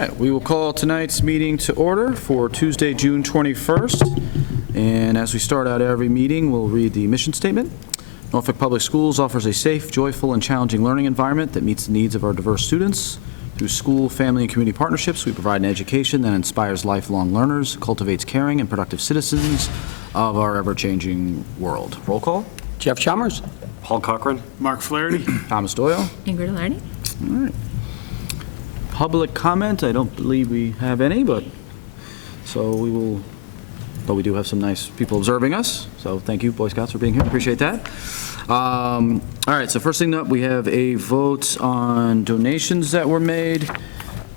right, we will call tonight's meeting to order for Tuesday, June 21st. And as we start out every meeting, we'll read the mission statement. Norfolk Public Schools offers a safe, joyful, and challenging learning environment that meets the needs of our diverse students. Through school, family, and community partnerships, we provide an education that inspires lifelong learners, cultivates caring and productive citizens of our ever-changing world. Roll call. Jeff Chalmers. Paul Cochran. Mark Flaherty. Thomas Doyle. Ingrid Alardi. All right. Public comment, I don't believe we have any, but we do have some nice people observing us, so thank you, Boy Scouts, for being here, appreciate that. All right, so first thing up, we have a vote on donations that were made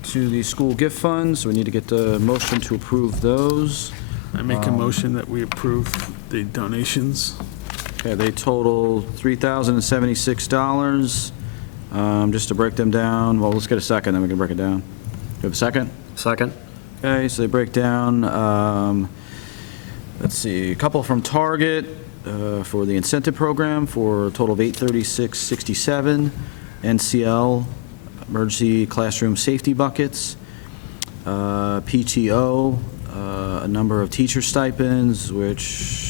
to the school gift funds, so we need to get the motion to approve those. I make a motion that we approve the donations. Okay, they total $3,076. Just to break them down, well, let's get a second, then we can break it down. Do you have a second? Second. Okay, so they break down, let's see, a couple from Target for the incentive program for a total of $836.67. NCL, emergency classroom safety buckets. PTO, a number of teacher stipends, which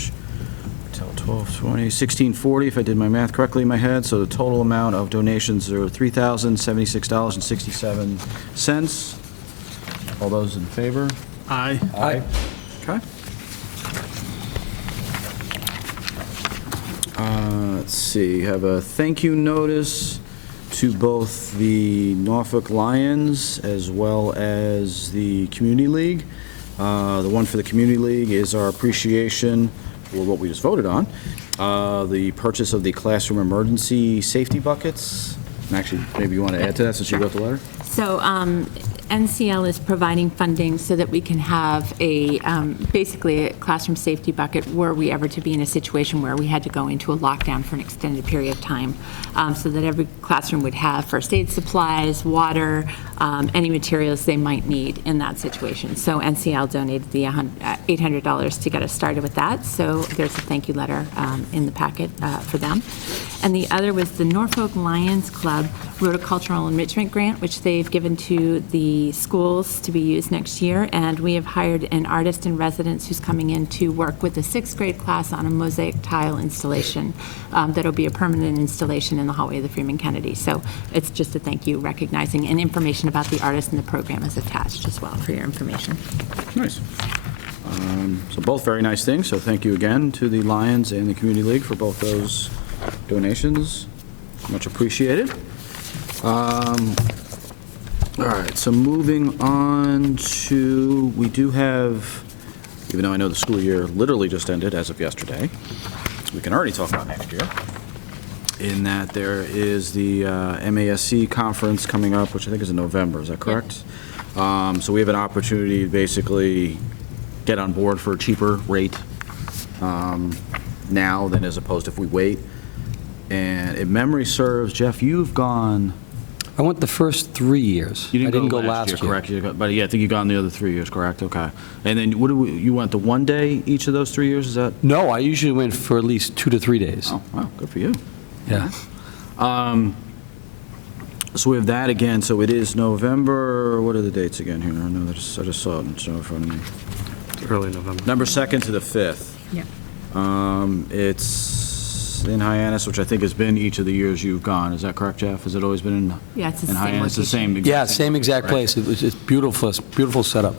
12, 20, 1640, if I did my math correctly in my head. So the total amount of donations are $3,076.67. All those in favor? Aye. Aye. Okay. Let's see, have a thank you notice to both the Norfolk Lions as well as the Community League. The one for the Community League is our appreciation for what we just voted on, the purchase of the classroom emergency safety buckets. And actually, maybe you want to add to that since you wrote the letter? So NCL is providing funding so that we can have basically a classroom safety bucket were we ever to be in a situation where we had to go into a lockdown for an extended period of time, so that every classroom would have first aid supplies, water, any materials they might need in that situation. So NCL donated the $800 to get us started with that. So there's a thank you letter in the packet for them. And the other was the Norfolk Lions Club wrote a cultural enrichment grant, which they've given to the schools to be used next year. And we have hired an artist in residence who's coming in to work with the 6th grade class on a mosaic tile installation that'll be a permanent installation in the hallway of the Freeman Kennedy. So it's just a thank you, recognizing, and information about the artist and the program is attached as well for your information. Nice. So both very nice things, so thank you again to the Lions and the Community League for both those donations. Much appreciated. All right, so moving on to, we do have, even though I know the school year literally just ended as of yesterday, we can already talk about next year, in that there is the MASC conference coming up, which I think is in November, is that correct? So we have an opportunity to basically get on board for a cheaper rate now than as opposed if we wait. And if memory serves, Jeff, you've gone... I went the first 3 years. You didn't I didn't go go last year, correct? year. But yeah, I think you've gone the other 3 years, correct? Okay. And then what you went to one day each of those 3 years, is that? No, I usually went for at least 2 to 3 days. Oh, wow, good for you. Yeah. So we have that again, so it is November, what are the dates again here? I know, I just saw it, it's in front of me. Early November. November 2nd to the 5th. Yeah. It's in Hyannis, which I think has been each of the years you've gone. Is that correct, Jeff? Has it always been in? Yeah, it's the in same Hyannis, the location. same. Yeah, same exact place. It's beautiful, beautiful setup.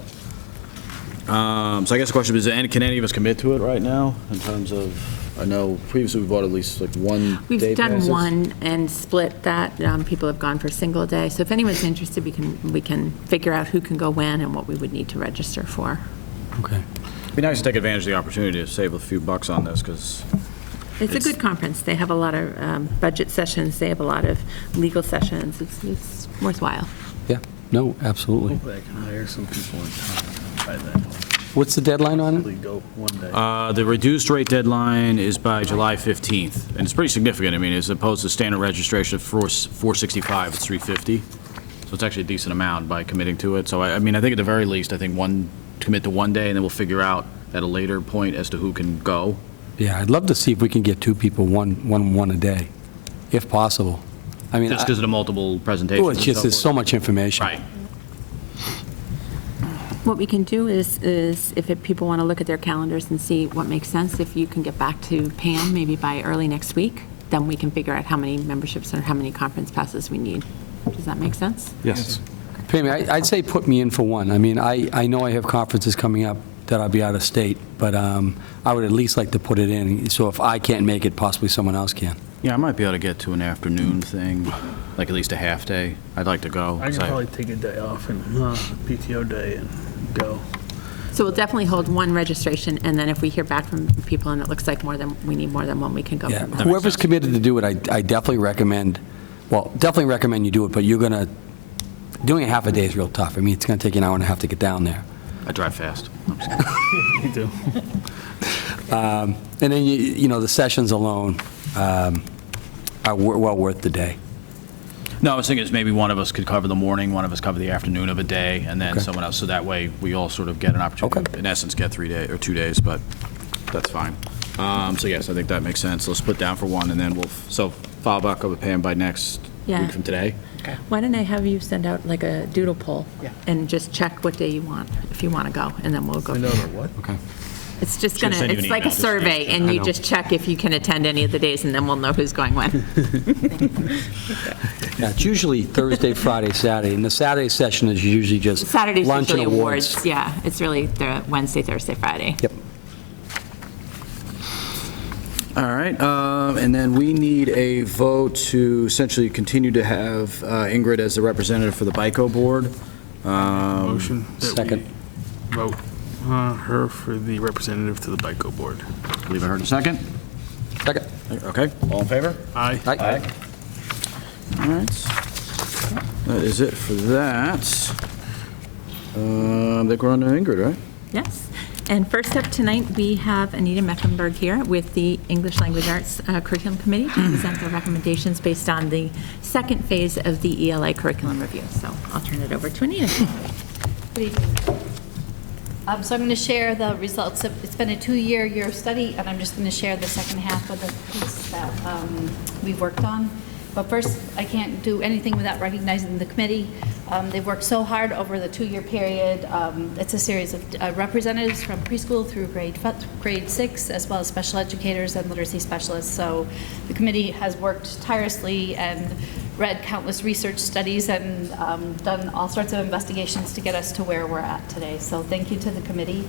So I guess the question is, can any of us commit to it right now in terms of, I know previously we bought at least like one We've day done passes. one and split that. People have gone for a single day. So if anyone's interested, we can figure out who can go when and what we would need to register for. Okay. It'd be nice to take advantage of the opportunity to save a few bucks on this, because It's a good conference. They have a lot of budget sessions. They have a lot of legal sessions. It's worthwhile. Yeah, no, absolutely. Hopefully I can hire some people in town by then. What's the deadline on Hopefully it? go one day. the reduced rate deadline is by July 15th, and it's pretty significant. I mean, as opposed to standard registration of $465, it's $350. So it's actually a decent amount by committing to it. So I mean, I think at the very least, I think commit to one day, and then we'll figure out at a later point as to who can go. Yeah, I'd love to see if we can get 2 people, one a day, if possible. I mean, Just because of the multiple presentations. oh, it's and just, so there's forth. so much information. Right. What we can do is if people want to look at their calendars and see what makes sense, if you can get back to Pam maybe by early next week, then we can figure out how many memberships or how many conference passes we need. Does that make sense? Yes. Pam, I'd say put me in for one. I mean, I know I have conferences coming up that I'll be out of state, but I would at least like to put it in, so if I can't make it, possibly someone else can. Yeah, I might be able to get to an afternoon thing, like at least a half day. I'd like to go. I 'cause can probably take a day off and PTO day and go. So we'll definitely hold one registration, and then if we hear back from people and it looks like we need more than one, we can go Yeah, from there. whoever's committed to do it, I definitely recommend, you do it, but doing a half a day is real tough. I mean, it's going to take you an hour and a half to get down there. I drive fast. I'm just Me too. And then, the sessions alone are well worth the day. No, I was thinking is maybe one of us could cover the morning, one of us cover the afternoon of a day, and then Okay. someone else, so that way we all sort of get an opportunity, Okay. in essence, get 3 days or 2 days, but that's fine. So yes, I think that makes sense. Let's split down for one, and then so follow back up with Pam by next Yeah. week from today. Why don't I have you send out like a doodle poll? Yeah. And just check what day you want, if you want to go, and then we'll go. from there. what? Okay. It's just Sure, gonna, send you it's an like a email, just- survey, and I you know. just check if you can attend any of the days, and then we'll know who's going when. Yeah, it's usually Thursday, Friday, Saturday, and the Saturday session is usually just Saturday's lunch and usually awards. awards, yeah. It's really the Wednesday, Thursday, Friday. Yep. All right, and then we need a vote to essentially continue to have Ingrid as the representative for the BICO board. Motion that Second. we vote her for the representative to the BICO board. I believe I heard a second. Second. Okay, all in favor? Aye. Aye. All right. That is it for that. I think we're on to Ingrid, right? Yes. And first up tonight, we have Anita Mecklenburg here with the English Language Arts Curriculum Committee to present their recommendations based on the second phase of the ELA curriculum review. So I'll turn it over to Anita. Good evening. So I'm going to share the results of, it's been a 2-year study, and I'm just going to share the second half of the piece that we've worked on. But first, I can't do anything without recognizing the committee. They've worked so hard over the 2-year period. It's a series of representatives from preschool through grade 6, as well as special educators and literacy specialists. So the committee has worked tirelessly and read countless research studies and done all sorts of investigations to get us to where we're at today. So thank you to the committee.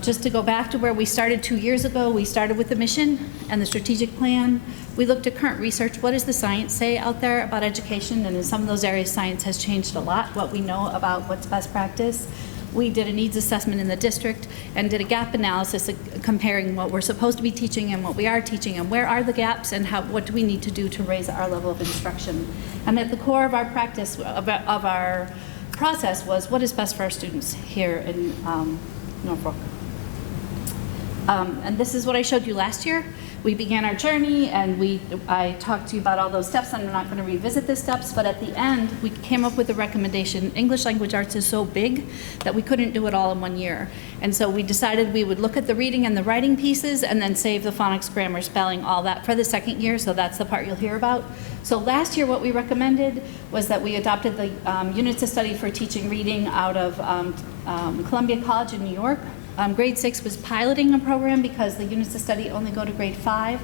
Just to go back to where we started 2 years ago, we started with the mission and the strategic plan. We looked at current research. What does the science say out there about education? And in some of those areas, science has changed a lot, what we know about what's best practice. We did a needs assessment in the district and did a gap analysis comparing what we're supposed to be teaching and what we are teaching, and where are the gaps and what do we need to do to raise our level of instruction. And at the core of our practice, of our process was what is best for our students here in Norfolk. And this is what I showed you last year. We began our journey, and I talked to you about all those steps. I'm not going to revisit the steps, but at the end, we came up with a recommendation. English language arts is so big that we couldn't do it all in 1 year. And so we decided we would look at the reading and the writing pieces and then save the phonics, grammar, spelling, all that for the second year, so that's the part you'll hear about. So last year, what we recommended was that we adopted the units of study for teaching reading out of Columbia College in New York. Grade 6 was piloting a program because the units of study only go to grade 5.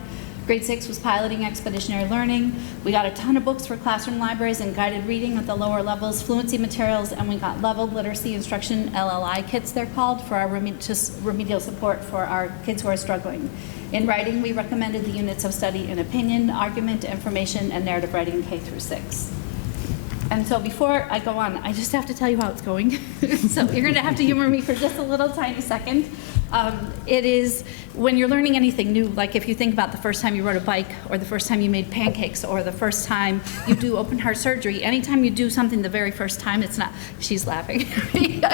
Grade 6 was piloting expeditionary learning. We got a ton of books for classroom libraries and guided reading at the lower levels, fluency materials, and we got leveled literacy instruction, LLI kits they're called, for our remedial support for our kids who are struggling. In writing, we recommended the units of study in opinion, argument, information, and narrative writing K through 6. And so before I go on, I just have to tell you how it's going. So you're going to have to humor me for just a little tiny second. It is, when you're learning anything new, like if you think about the first time you rode a bike, or the first time you made pancakes, or the first time you do open heart surgery, anytime you do something the very first time, it's not, she's laughing.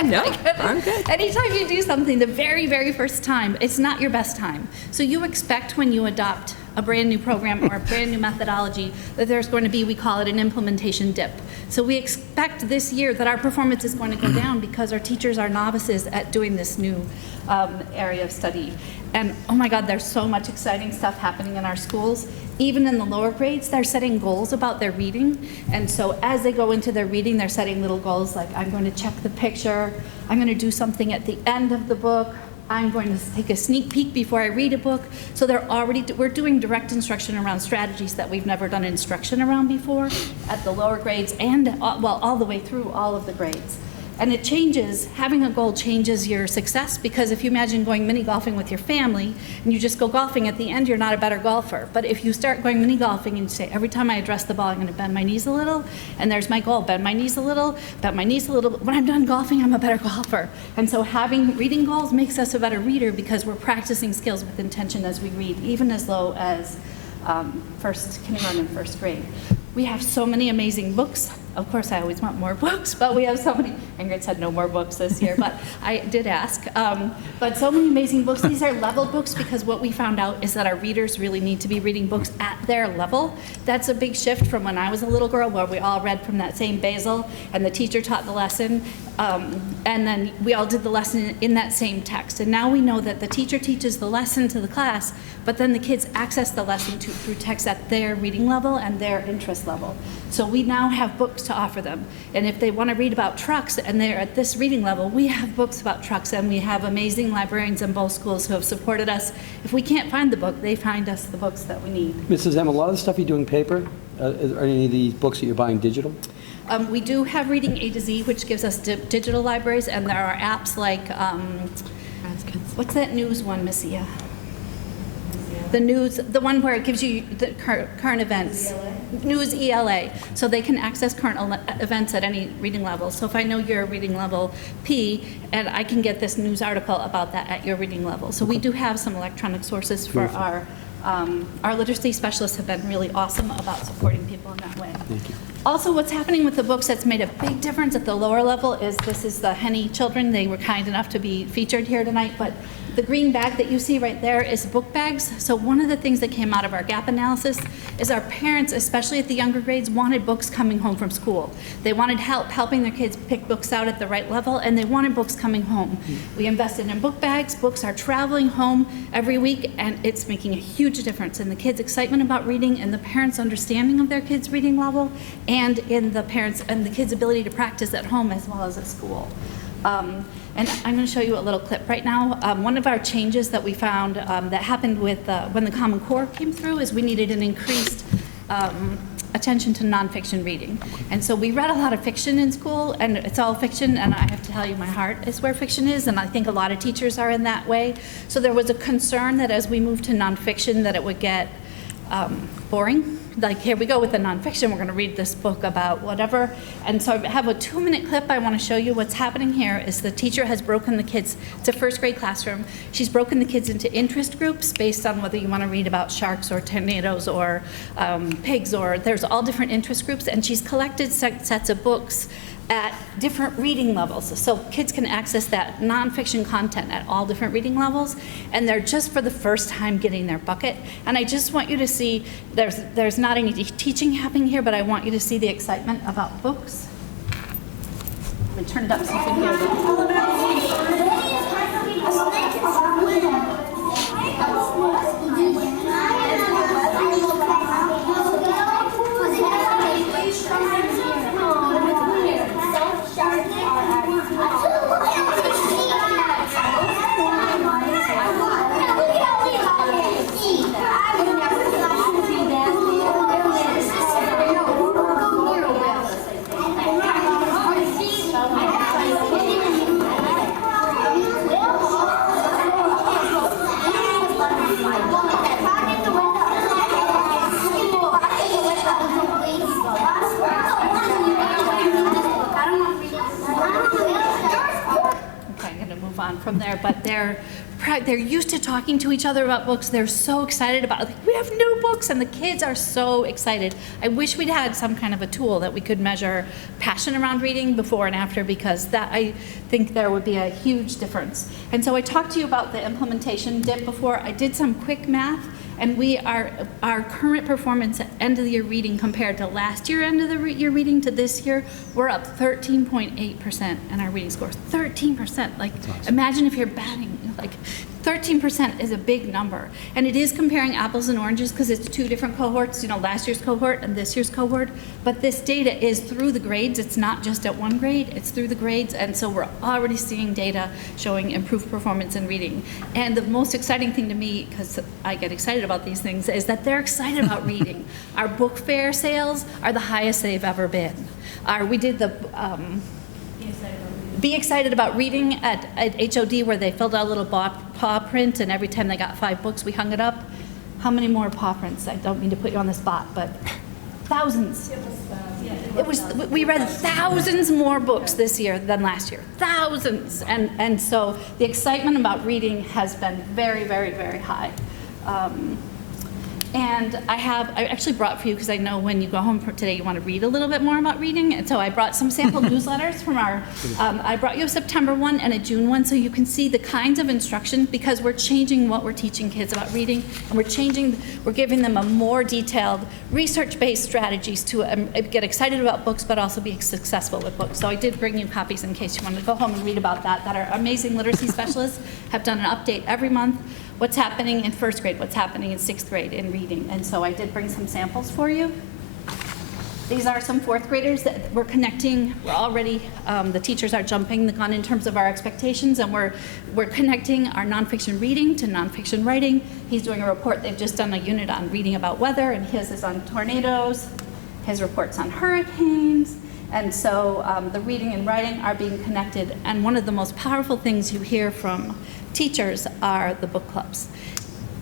No, I'm good. Anytime you do something the very, very first time, it's not your best time. So you expect when you adopt a brand-new program or a brand-new methodology, that there's going to be, we call it an implementation dip. So we expect this year that our performance is going to go down because our teachers are novices at doing this new area of study. And oh my God, there's so much exciting stuff happening in our schools. Even in the lower grades, they're setting goals about their reading. And so as they go into their reading, they're setting little goals like, I'm going to check the picture, I'm going to do something at the end of the book, I'm going to take a sneak peek before I read a book. So we're doing direct instruction around strategies that we've never done instruction around before at the lower grades and, well, all the way through all of the grades. And it changes, having a goal changes your success, because if you imagine going mini golfing with your family and you just go golfing, at the end you're not a better golfer. But if you start going mini golfing and you say, every time I address the ball, I'm going to bend my knees a little, and there's my goal, bend my knees a little, bend my knees a little. When I'm done golfing, I'm a better golfer. And so having reading goals makes us a better reader because we're practicing skills with intention as we read, even as low as kindergarten and first grade. We have so many amazing books. Of course, I always want more books, but we have so many. Ingrid said no more books this year, but I did ask. But so many amazing books. These are level books because what we found out is that our readers really need to be reading books at their level. That's a big shift from when I was a little girl, where we all read from that same Basil and the teacher taught the lesson, and then we all did the lesson in that same text. And now we know that the teacher teaches the lesson to the class, but then the kids access the lesson through text at their reading level and their interest level. So we now have books to offer them. And if they want to read about trucks and they're at this reading level, we have books about trucks, and we have amazing librarians in both schools who have supported us. If we can't find the book, they find us the books that we need. Mrs. M, a lot of the stuff you're doing paper, are any of these books that you're buying digital? We do have Reading A to Z, which gives us digital libraries, and there are apps like, what's that news one, Missy? The news, the one where it gives you the current events. News ELA. So they can access current events at any reading level. So if I know you're reading level P, and I can get this news article about that at your reading level. So we do have some electronic sources for our literacy specialists have been really awesome about supporting people in that way. Thank you. Also, what's happening with the books that's made a big difference at the lower level is this is the Henny children. They were kind enough to be featured here tonight, but the green bag that you see right there is book bags. So one of the things that came out of our gap analysis is our parents, especially at the younger grades, wanted books coming home from school. They wanted help helping their kids pick books out at the right level, and they wanted books coming home. We invested in book bags. Books are traveling home every week, and it's making a huge difference in the kids' excitement about reading and the parents' understanding of their kids' reading level, and in the parents' and the kids' ability to practice at home as well as at school. And I'm going to show you a little clip right now. One of our changes that we found that happened with when the Common Core came through is we needed an increased attention to nonfiction reading. And so we read a lot of fiction in school, and it's all fiction, and I have to tell you, my heart is where fiction is, and I think a lot of teachers are in that way. So there was a concern that as we moved to nonfiction that it would get boring. Like, here we go with the nonfiction, we're going to read this book about whatever. And so I have a 2-minute clip I want to show you. What's happening here is the teacher has broken the kids, it's a first grade classroom, she's broken the kids into interest groups based on whether you want to read about sharks or tornadoes or pigs, or there's all different interest groups, and she's collected sets of books at different reading levels. So kids can access that nonfiction content at all different reading levels, and they're just for the first time getting their bucket. And I just want you to see, there's not any teaching happening here, but I want you to see the excitement about books. I'm gonna turn it up so you can hear from there, but they're used to talking to each other about books. They're so excited about, like, we have new books, and the kids are so excited. I wish we'd had some kind of a tool that we could measure passion around reading before and after, because that, I think there would be a huge difference. And so I talked to you about the implementation dip before. I did some quick math, And our current performance at end of the year reading compared to last year end of the year reading to this year, we're up 13.8% in our reading scores. 13%. Like, imagine if you're batting, like, 13% is a big number. And it is comparing apples and oranges because it's two different cohorts, you know, last year's cohort and this year's cohort. But this data is through the grades. It's not just at one grade, it's through the grades. And so we're already seeing data showing improved performance in reading. And the most exciting thing to me, because I get excited about these things, is that they're excited about reading. Our book fair sales are the highest they've ever been. We did the Be Excited About Reading at HOD, where they filled out a little paw print, and every time they got 5 books, we hung it up. How many more paw prints? I don't mean to put you on the spot, but thousands. We read thousands more books this year than last year. Thousands. And so the excitement about reading has been very, very, very high. And I actually brought for you, because I know when you go home today, you want to read a little bit more about reading. And so I brought some sample newsletters from I brought you a September one and a June one, so you can see the kinds of instruction, because we're changing what we're teaching kids about reading. And we're giving them a more detailed, research-based strategies to get excited about books, but also be successful with books. So I did bring you copies in case you wanted to go home and read about that our amazing literacy specialists have done an update every month. What's happening in first grade, what's happening in sixth grade in reading. And so I did bring some samples for you. These are some fourth graders that we're connecting. We're already, the teachers are jumping the gun in terms of our expectations, and we're connecting our nonfiction reading to nonfiction writing. He's doing a report. They've just done a unit on reading about weather, and his is on tornadoes. His report's on hurricanes. And so the reading and writing are being connected. And one of the most powerful things you hear from teachers are the book clubs.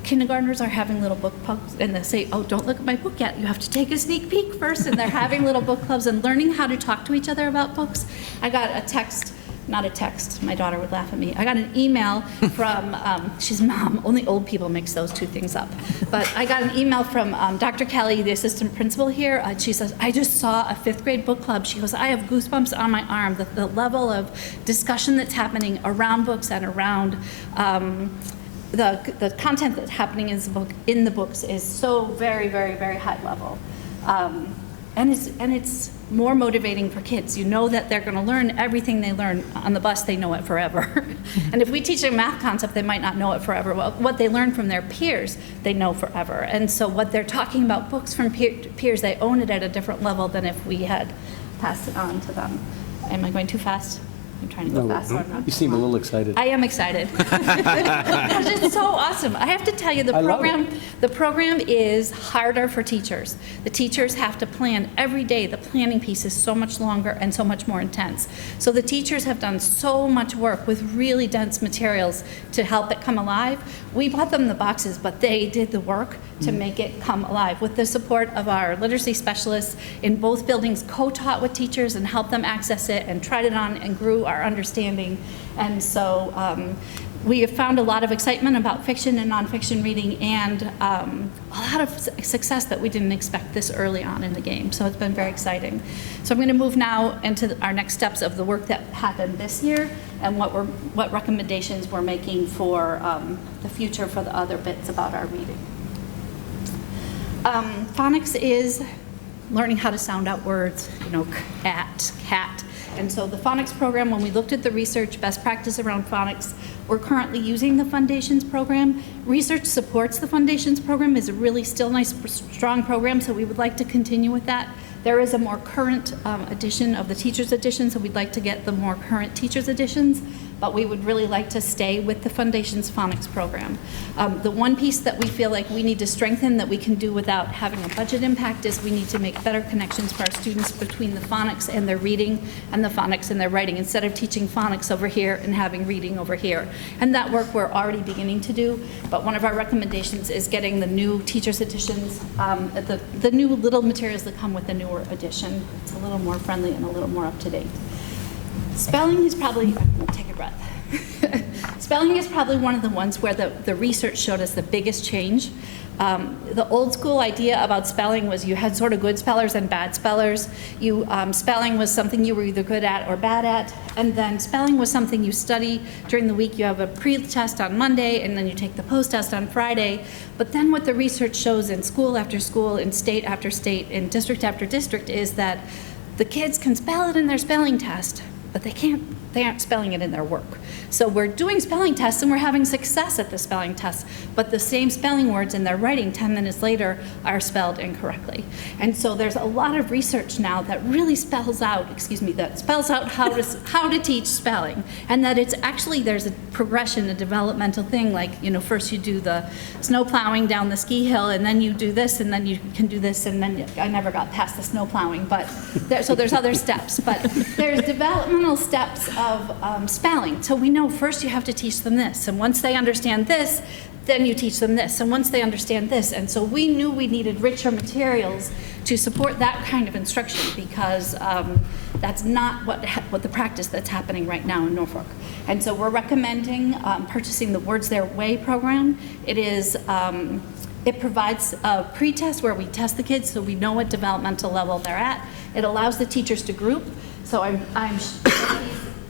Kindergartners are having little book clubs, and they say, oh, don't look at my book yet. You have to take a sneak peek first. And they're having little book clubs and learning how to talk to each other about books. I got a text, not a text, my daughter would laugh at me. I got an email from, she's Mom, only old people mix those two things up. But I got an email from Dr. Kelly, the assistant principal here. She says, I just saw a 5th grade book club. She goes, I have goosebumps on my arm. The level of discussion that's happening around books and around the content that's happening in the books is so very, very, very high level. And it's more motivating for kids. You know that they're going to learn everything they learn on the bus. They know it forever. And if we teach a math concept, they might not know it forever. Well, what they learn from their peers, they know forever. And so what they're talking about books from peers, they own it at a different level than if we had passed it on to them. Am I going too fast? I'm trying to go fast. So I'm not. You seem a little excited. I am excited. It's just so awesome. I have to tell you, the program is harder for teachers. The teachers have to plan every day. The planning piece is so much longer and so much more intense. So the teachers have done so much work with really dense materials to help it come alive. We bought them the boxes, but they did the work to make it come alive with the support of our literacy specialists in both buildings, co-taught with teachers and helped them access it and tried it on and grew our understanding. And so we have found a lot of excitement about fiction and nonfiction reading, and a lot of success that we didn't expect this early on in the game. So it's been very exciting. So I'm going to move now into our next steps of the work that happened this year and what recommendations we're making for the future for the other bits about our reading. Phonics is learning how to sound out words, cat. And so the phonics program, when we looked at the research, best practice around phonics, we're currently using the Foundations program. Research supports the Foundations program, is a really still nice, strong program, so we would like to continue with that. There is a more current edition of the teacher's edition, so we'd like to get the more current teacher's editions, but we would really like to stay with the Foundations Phonics program. The one piece that we feel like we need to strengthen that we can do without having a budget impact is we need to make better connections for our students between the phonics and their reading and the phonics and their writing, instead of teaching phonics over here and having reading over here. And that work we're already beginning to do, but one of our recommendations is getting the new teacher's editions, the new little materials that come with the newer edition. It's a little more friendly and a little more up to date. Spelling is probably, take a breath. Spelling is probably one of the ones where the research showed us the biggest change. The old school idea about spelling was you had sort of good spellers and bad spellers. Spelling was something you were either good at or bad at, and then spelling was something you study during the week. You have a pre-test on Monday, and then you take the post-test on Friday. But then what the research shows in school after school, in state after state, in district after district, is that the kids can spell it in their spelling test, but they aren't spelling it in their work. So we're doing spelling tests and we're having success at the spelling tests, but the same spelling words in their writing 10 minutes later are spelled incorrectly. And so there's a lot of research now that really spells out how to teach spelling, and that it's actually, there's a progression, a developmental thing, like, first you do the snow plowing down the ski hill, and then you do this, and then you can do this, and then I never got past the snow plowing, but so there's other steps, but there's developmental steps of spelling. So we know first you have to teach them this, and once they understand this, then you teach them this, and once they understand this. And so we knew we needed richer materials to support that kind of instruction, because that's not what the practice that's happening right now in Norfolk. And so we're recommending purchasing the Words Their Way program. It provides a pre-test where we test the kids so we know what developmental level they're at. It allows the teachers to group. So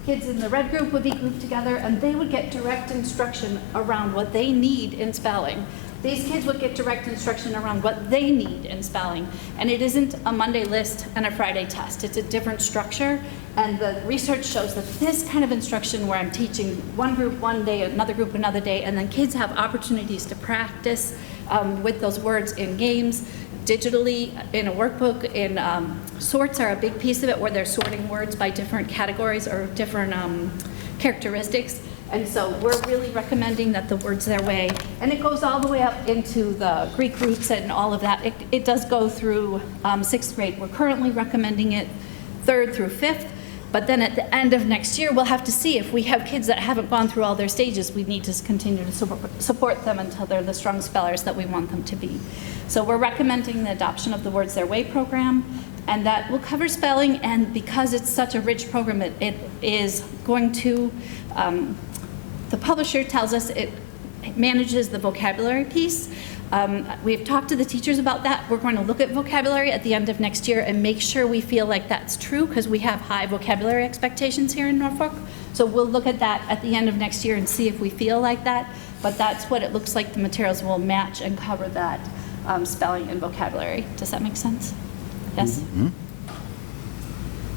kids in the red group would be grouped together, and they would get direct instruction around what they need in spelling. These kids would get direct instruction around what they need in spelling. And it isn't a Monday list and a Friday test. It's a different structure. And the research shows that this kind of instruction, where I'm teaching one group one day, another group another day, and then kids have opportunities to practice with those words in games, digitally, in a workbook, in sorts are a big piece of it, where they're sorting words by different categories or different characteristics. And so we're really recommending that the Words Their Way, and it goes all the way up into the Greek roots and all of that. It does go through 6th grade. We're currently recommending it 3rd through 5th, but then at the end of next year, we'll have to see if we have kids that haven't gone through all their stages. We need to continue to support them until they're the strong spellers that we want them to be. So we're recommending the adoption of the Words Their Way program, and that will cover spelling, and because it's such a rich program, it is going to, the publisher tells us it manages the vocabulary piece. We've talked to the teachers about that. We're going to look at vocabulary at the end of next year and make sure we feel like that's true, because we have high vocabulary expectations here in Norfolk. So we'll look at that at the end of next year and see if we feel like that. But that's what it looks like. The materials will match and cover that spelling and vocabulary. Does that make sense? Yes? Mm-hmm.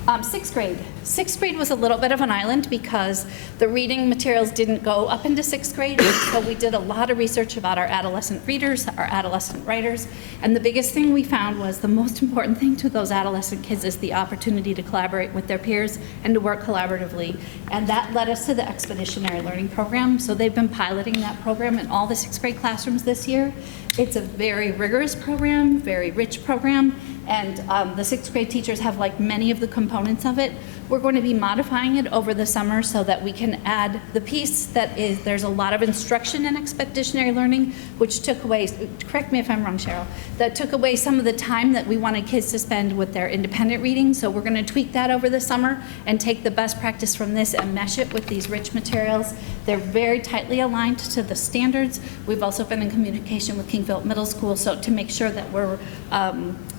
6th grade. 6th grade was a little bit of an island because the reading materials didn't go up into 6th grade. So we did a lot of research about our adolescent readers, our adolescent writers. And the biggest thing we found was the most important thing to those adolescent kids is the opportunity to collaborate with their peers and to work collaboratively. And that led us to the Expeditionary Learning Program. So they've been piloting that program in all the 6th grade classrooms this year. It's a very rigorous program, very rich program, and the 6th grade teachers have like many of the components of it. We're going to be modifying it over the summer so that we can add the piece that is, there's a lot of instruction in expeditionary learning, which took away, correct me if I'm wrong, Cheryl, that took away some of the time that we wanted kids to spend with their independent reading. So we're going to tweak that over the summer and take the best practice from this and mesh it with these rich materials. They're very tightly aligned to the standards. We've also been in communication with King Philip Middle School so to make sure that we're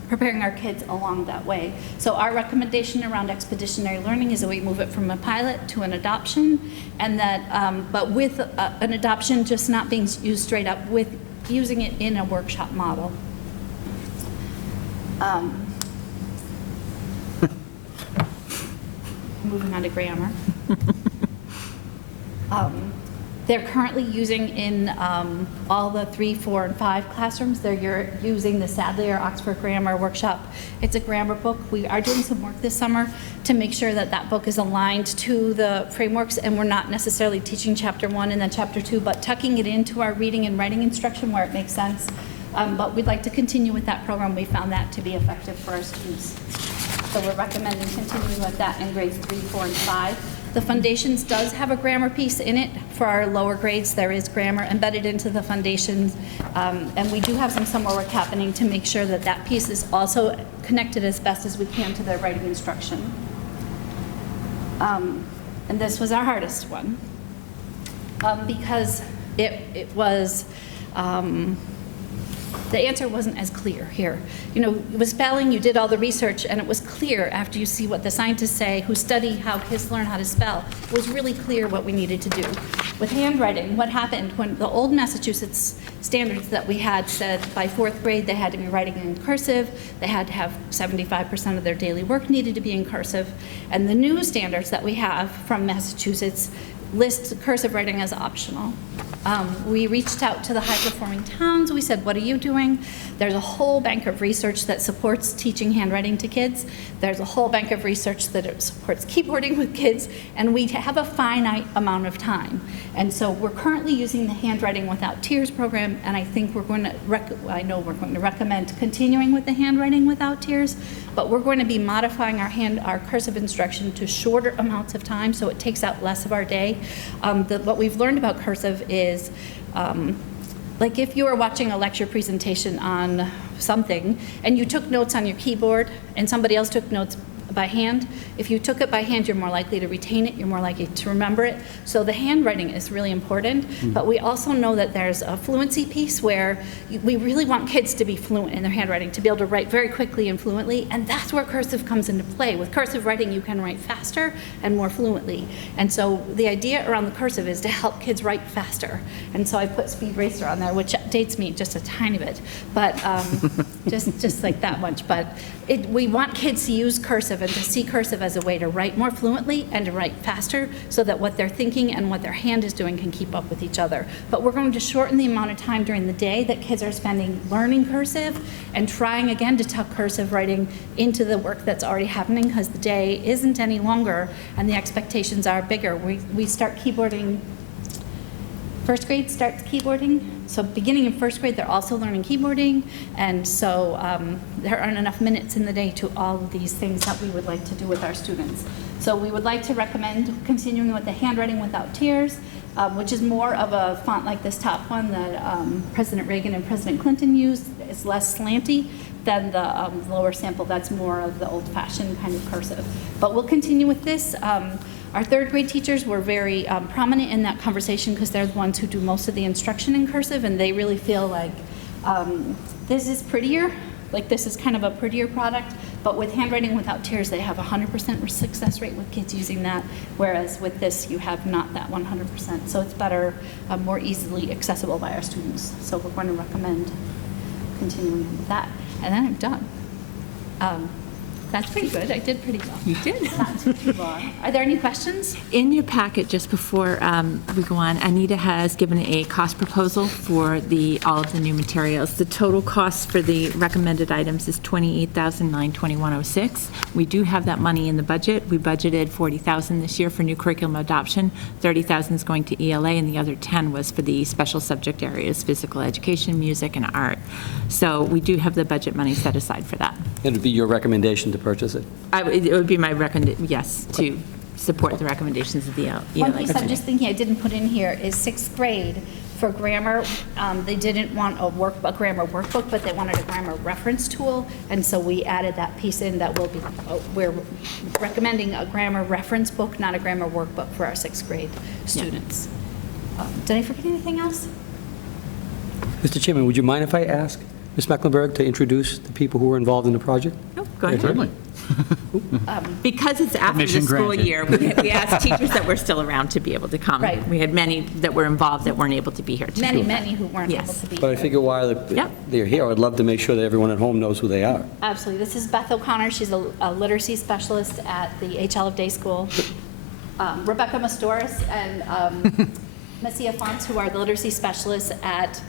preparing our kids along that way. So our recommendation around expeditionary learning is that we move it from a pilot to an adoption, and that, but with an adoption just not being used straight up, with using it in a workshop model. Moving on to grammar. They're currently using in all the 3, 4, and 5 classrooms, they're using the Sadler Oxford Grammar Workshop. It's a grammar book. We are doing some work this summer to make sure that that book is aligned to the frameworks, and we're not necessarily teaching chapter 1 and then chapter 2, but tucking it into our reading and writing instruction where it makes sense. But we'd like to continue with that program. We found that to be effective for our students. So we're recommending continuing with that in grades 3, 4, and 5. The Foundations does have a grammar piece in it. For our lower grades, there is grammar embedded into the Foundations, and we do have some summer work happening to make sure that that piece is also connected as best as we can to their writing instruction. And this was our hardest one, because it was the answer wasn't as clear here. You know, with spelling, you did all the research, and it was clear after you see what the scientists say, who study how kids learn how to spell, it was really clear what we needed to do. With handwriting, what happened when the old Massachusetts standards that we had said by 4th grade they had to be writing in cursive, they had to have 75% of their daily work needed to be in cursive, and the new standards that we have from Massachusetts list cursive writing as optional. We reached out to the high-performing towns. We said, what are you doing? There's a whole bank of research that supports teaching handwriting to kids. There's a whole bank of research that supports keyboarding with kids, and we have a finite amount of time. And so we're currently using the Handwriting Without Tears program, and I think we're going to, I know we're going to recommend continuing with the Handwriting Without Tears, but we're going to be modifying our cursive instruction to shorter amounts of time, so it takes out less of our day. What we've learned about cursive is, like if you were watching a lecture presentation on something and you took notes on your keyboard and somebody else took notes by hand, if you took it by hand, you're more likely to retain it, you're more likely to remember it. So the handwriting is really important, but we also know that there's a fluency piece where we really want kids to be fluent in their handwriting, to be able to write very quickly and fluently, and that's where cursive comes into play. With cursive writing, you can write faster and more fluently. And so the idea around the cursive is to help kids write faster. And so I put Speed Racer on there, which dates me just a tiny bit, but just like that much. But we want kids to use cursive and to see cursive as a way to write more fluently and to write faster so that what they're thinking and what their hand is doing can keep up with each other. But we're going to shorten the amount of time during the day that kids are spending learning cursive and trying again to tuck cursive writing into the work that's already happening, because the day isn't any longer and the expectations are bigger. We start keyboarding. First grade starts keyboarding, so beginning in first grade, they're also learning keyboarding, and so there aren't enough minutes in the day to all of these things that we would like to do with our students. So we would like to recommend continuing with the Handwriting Without Tears, which is more of a font like this top one that President Reagan and President Clinton used. It's less slanty than the lower sample. That's more of the old-fashioned kind of cursive. But we'll continue with this. Our 3rd grade teachers were very prominent in that conversation because they're the ones who do most of the instruction in cursive, and they really feel like this is prettier, like this is kind of a prettier product, but with Handwriting Without Tears, they have 100% success rate with kids using that, whereas with this, you have not that 100%. So it's better, more easily accessible by our students. So we're going to recommend continuing with that. And then I'm done. That's pretty good. I did pretty well. You did. Not too long. Are there any questions? In your packet, just before we go on, Anita has given a cost proposal for all of the new materials. The total cost for the recommended items is $28,921.06. We do have that money in the budget. We budgeted $40,000 this year for new curriculum adoption. $30,000 is going to ELA, and the other $10,000 was for the special subject areas, physical education, music, and art. So we do have the budget money set aside for that. It would be your recommendation to purchase it? It would be my yes, to support the recommendations of the ELA. One piece I'm just thinking I didn't put in here is 6th grade for grammar. They didn't want a grammar workbook, but they wanted a grammar reference tool, and so we added that piece in that will be, we're recommending a grammar reference book, not a grammar workbook for our 6th grade students. Did I forget anything else? Mr. Chairman, would you mind if I ask Ms. Mecklenburg to introduce the people who were involved in the project? Oh, go ahead. Certainly. Because it's after the Permission school granted. year, we asked teachers that were still around to be able to come. Right. We had many that were involved that weren't able to be here today. Many who weren't able Yes. to be But I here. figure while Yep. they're here, I'd love to make sure that everyone at home knows who they are. Absolutely. This is Beth O'Connor. She's a literacy specialist at the H.L. of Day School. Rebecca Mastoris and Messia Fonts, who are the literacy specialists at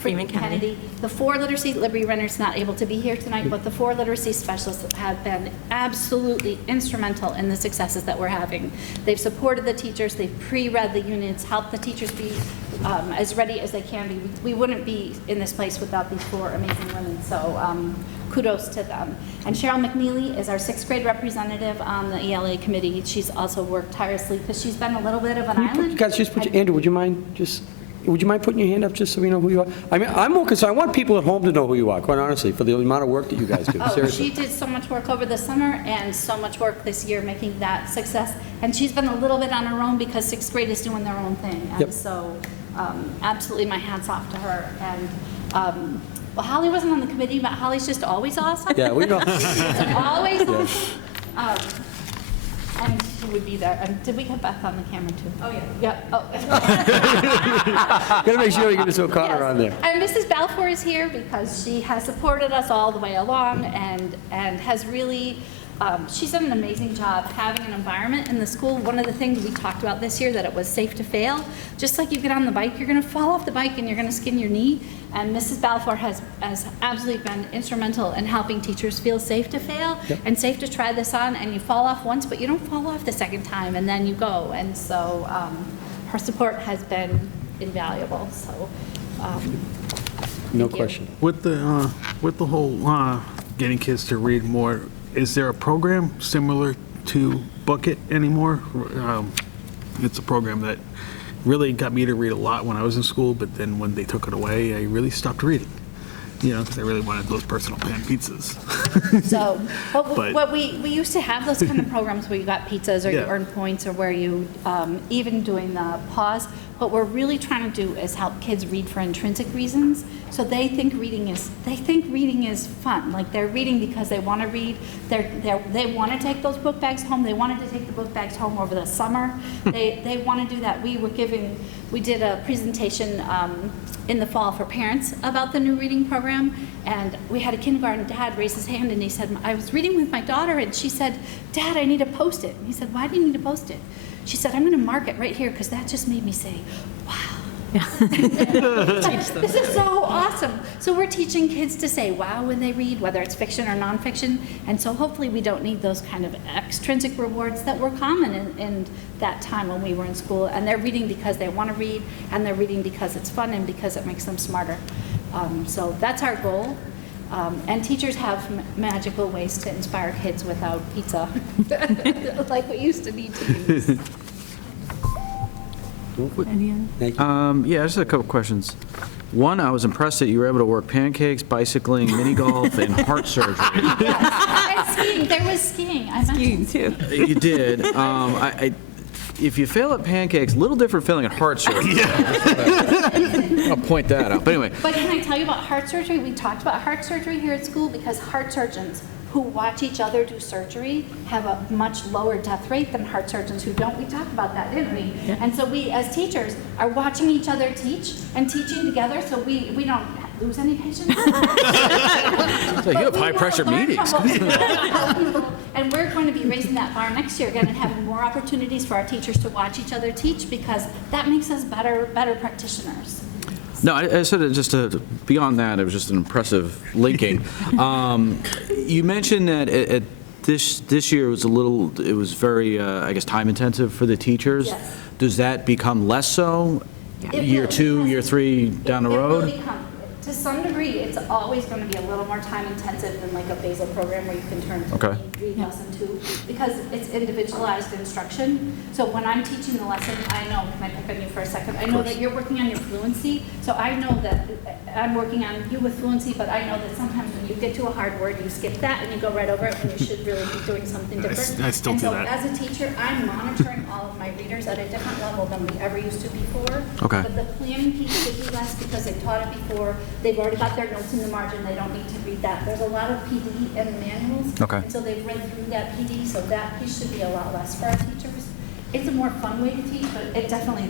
Freeman Kennedy. The 4 literacy, Liberty Renner's not able to be here tonight, but the 4 literacy specialists have been absolutely instrumental in the successes that we're having. They've supported the teachers, they've pre-read the units, helped the teachers be as ready as they can be. We wouldn't be in this place without these 4 amazing women, so kudos to them. And Cheryl McNeely is our 6th grade representative on the ELA committee. She's also worked tirelessly because she's been a little bit of an island. Guys, Andrew, would you mind putting your hand up just so we know who you are? I mean, I'm more concerned, I want people at home to know who you are, quite honestly, for the amount of work that you guys do, Oh, seriously. she did so much work over the summer and so much work this year making that success. And she's been a little bit on her own because 6th grade is doing their own thing. Yep. And so absolutely my hat's off to her. And Well, Holly wasn't on the committee, but Holly's just always awesome. Yeah, we know. Always awesome. And she would be there. And did we have Beth on the camera too? Oh, yeah. Yeah, oh. Gotta make sure you get Ms. O'Connor on there. And Mrs. Balfour is here because she has supported us all the way along and has really, she's done an amazing job having an environment in the school. One of the things we talked about this year, that it was safe to fail. Just like you get on the bike, you're gonna fall off the bike and you're gonna skin your knee. And Mrs. Balfour has absolutely been instrumental in helping teachers feel safe to fail and safe to try this on, and you fall off once, but you don't fall off the second time, and then you go. And so her support has been invaluable, so. No Thank you. question. With the whole getting kids to read more, is there a program similar to Bucket anymore? It's a program that really got me to read a lot when I was in school, but then when they took it away, I really stopped reading. Because I really wanted those personal pan pizzas. So, But- what we used to have those kind of programs where you got pizzas or you Yeah. earned points or where you, even doing the pause. What we're really trying to do is help kids read for intrinsic reasons. So they think reading is fun. Like they're reading because they want to read. They want to take those book bags home. They wanted to take the book bags home over the summer. They want to do that. We did a presentation in the fall for parents about the new reading program, and we had a kindergarten dad raise his hand and he said, I was reading with my daughter and she said, Dad, I need to post it. And he said, why do you need to post it? She said, I'm going to mark it right here because that just made me say, wow. This is so awesome. So we're teaching kids to say wow when they read, whether it's fiction or nonfiction. And so hopefully we don't need those kind of extrinsic rewards that were common in that time when we were in school. And they're reading because they want to read, and they're reading because it's fun and because it makes them smarter. So that's our goal. And teachers have magical ways to inspire kids without pizza, like we used to need to use. Any other? Thank you. Yeah, just a couple questions. One, I was impressed that you were able to work pancakes, bicycling, mini golf, and heart surgery. And skiing, there was skiing. I mentioned too. You did. If you fail at pancakes, a little different feeling at heart surgery. I'll point that out. But anyway, But can I tell you about heart surgery? We talked about heart surgery here at school because heart surgeons who watch each other do surgery have a much lower death rate than heart surgeons who don't. We talked about that, didn't we? Yeah. And so we, as teachers, are watching each other teach and teaching together so we don't lose any patients. so you have high-pressure meetings. And we're going to be raising that bar next year again and having more opportunities for our teachers to watch each other teach because that makes us better practitioners. No, I said it just beyond that, it was just an impressive linking. You mentioned that this year was it was very, I guess, time-intensive for the teachers. Yes. Does that become less so It year will, 2, because year 3 down the It road? will become, to some degree, it's always going to be a little more time intensive than like a basal program where you can turn to Okay. read lesson 2 because it's individualized instruction. So when I'm teaching the lesson, I know, can I pick on you for a second? I know that you're working on your fluency, so I know that I'm working on you with fluency, but I know that sometimes when you get to a hard word, you skip that and you go right over it when you should really be doing something different. I still do that. And so as a teacher, I'm monitoring all of my readers at a different level than we ever used to before. Okay. But the planning piece should be less because they taught it before. They've already got their notes in the margin. They don't need to read that. There's a lot of PD in the manuals. Okay. And so they've read through that PD, so that piece should be a lot less for our teachers. It's a more fun way to teach, but it definitely,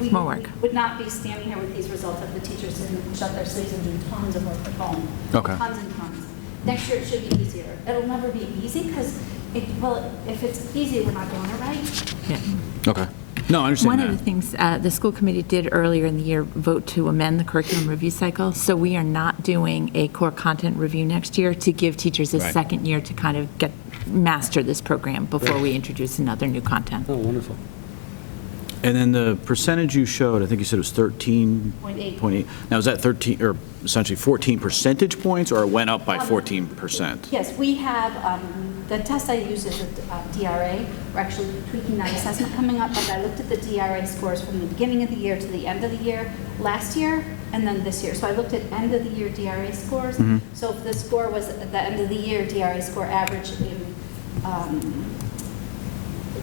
we More work. would not be standing here with these results if the teachers didn't push up their sleeves and do tons of work at home. Okay. Tons and tons. Next year it should be easier. It'll never be easy because, if it's easy, we're not doing it right. Yeah. Okay. No, I understand One that. of the things the school committee did earlier in the year, vote to amend the curriculum review cycle. So we are not doing a core content review next year to give teachers a Right. second year to kind of master this program before we introduce another new content. Oh, wonderful. And then the percentage you showed, I think you said it was 13.8. Now, is that 13, or essentially 14 percentage points, or it went up by 14%? Yes, we have, the test I use is a DRA. We're actually tweaking that assessment coming up, but I looked at the DRA scores from the beginning of the year to the end of the year, last year, and then this year. So I looked at end of the year DRA scores. So if the score was at the end of the year DRA score average in,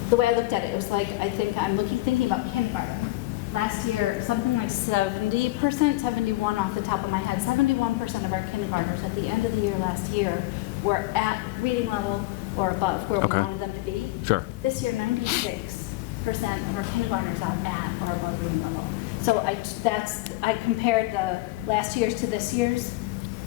the way I looked at it, it was like, I think I'm thinking about kindergarten. last year, something like 70%, 71 off the top of my head, 71% of our kindergartners at the end of the year last year were at reading level or above where we Okay. wanted them to be. Sure. This year, 96% of our kindergartners are at or above reading level. So I compared the last year's to this year's.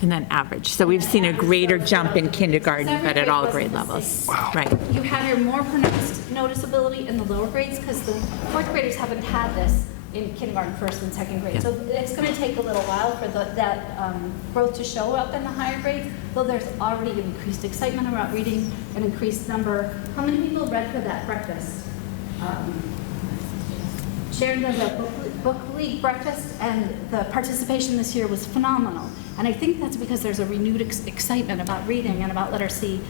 And then average. So we've seen a greater jump in kindergarten, but at all grade levels. Right. You have your more pronounced noticeability in the lower grades because the fourth graders haven't had this in kindergarten, first and second grade. Yeah. So it's going to take a little while for that growth to show up in the higher grades, though there's already an increased excitement about reading, an increased number. How many people read for that breakfast? Sharon does a book league breakfast, and the participation this year was phenomenal. And I think that's because there's a renewed excitement about reading and about literacy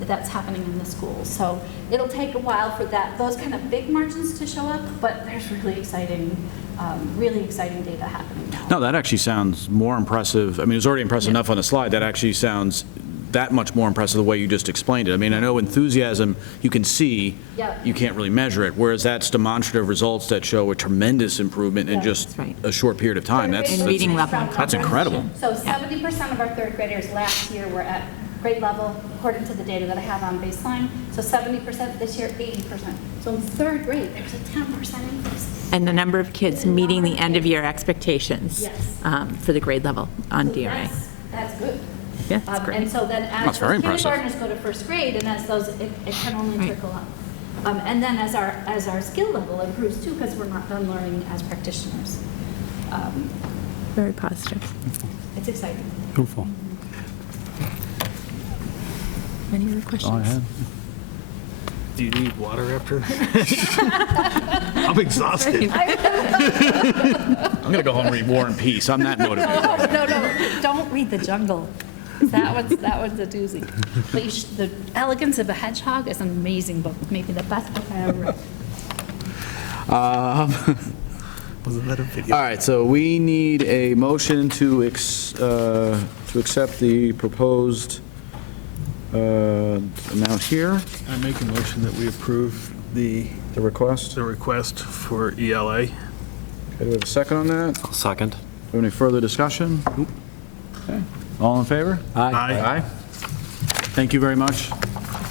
that's happening in the schools. So it'll take a while for those kind of big margins to show up, but there's really exciting data happening now. No, that actually sounds more impressive. I mean, it was already impressive enough on the slide. That actually sounds that much more impressive the way you just explained it. I mean, I know enthusiasm you can see, Yeah. you can't really measure it, whereas that's demonstrative results that show a tremendous improvement in Yeah. just That's right. a short period of time. That's In reading level and That's incredible. So 70% of our third graders last year were at grade level, according to the data that I have on baseline. So 70% this year, 80%. So in third grade, there's a 10% increase. And the number of kids meeting the end of year expectations Yes. for the grade level on So DRA. That's good. Yeah, that's great. And so then as That's very those impressive. kindergartners go to first grade, and as those, it can only Right. trickle up. And then as our skill level improves too, because we're not done learning as practitioners. Very positive. It's exciting. Beautiful. Any other questions? Do you need water after? I'm exhausted. I'm going to go home and read War and Peace. I'm that motivated. No, don't read The Jungle. That one's a doozy. But The Elegance of a Hedgehog is an amazing book, maybe the best book I ever read. Wasn't that a video? All right, so we need a motion to accept the proposed amount here, I make a motion that we approve the the request. request for ELA. Okay, do we have a second on that? I'll second. Do we have any further discussion? Okay. All in favor? Aye. Thank you very much.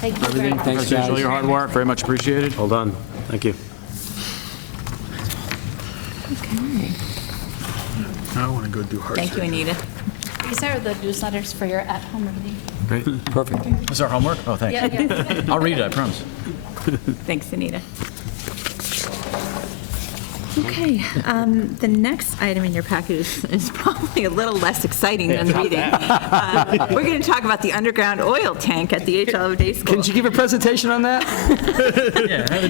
Thank you very much. Thanks, Appreciate all guys. your hard work, very much appreciated. Well done. Thank you. Okay. I want to go do heart Thank you, surgery. Anita. These are the newsletters for your at-home reading. Great. Perfect. This is our homework? Oh, thanks. Yeah. I'll read it, I promise. Thanks, Anita. Okay, the next item in your package is probably a little less exciting than reading. We're going to talk about the underground oil tank at the H.L. Day School. Didn't you give a presentation on that?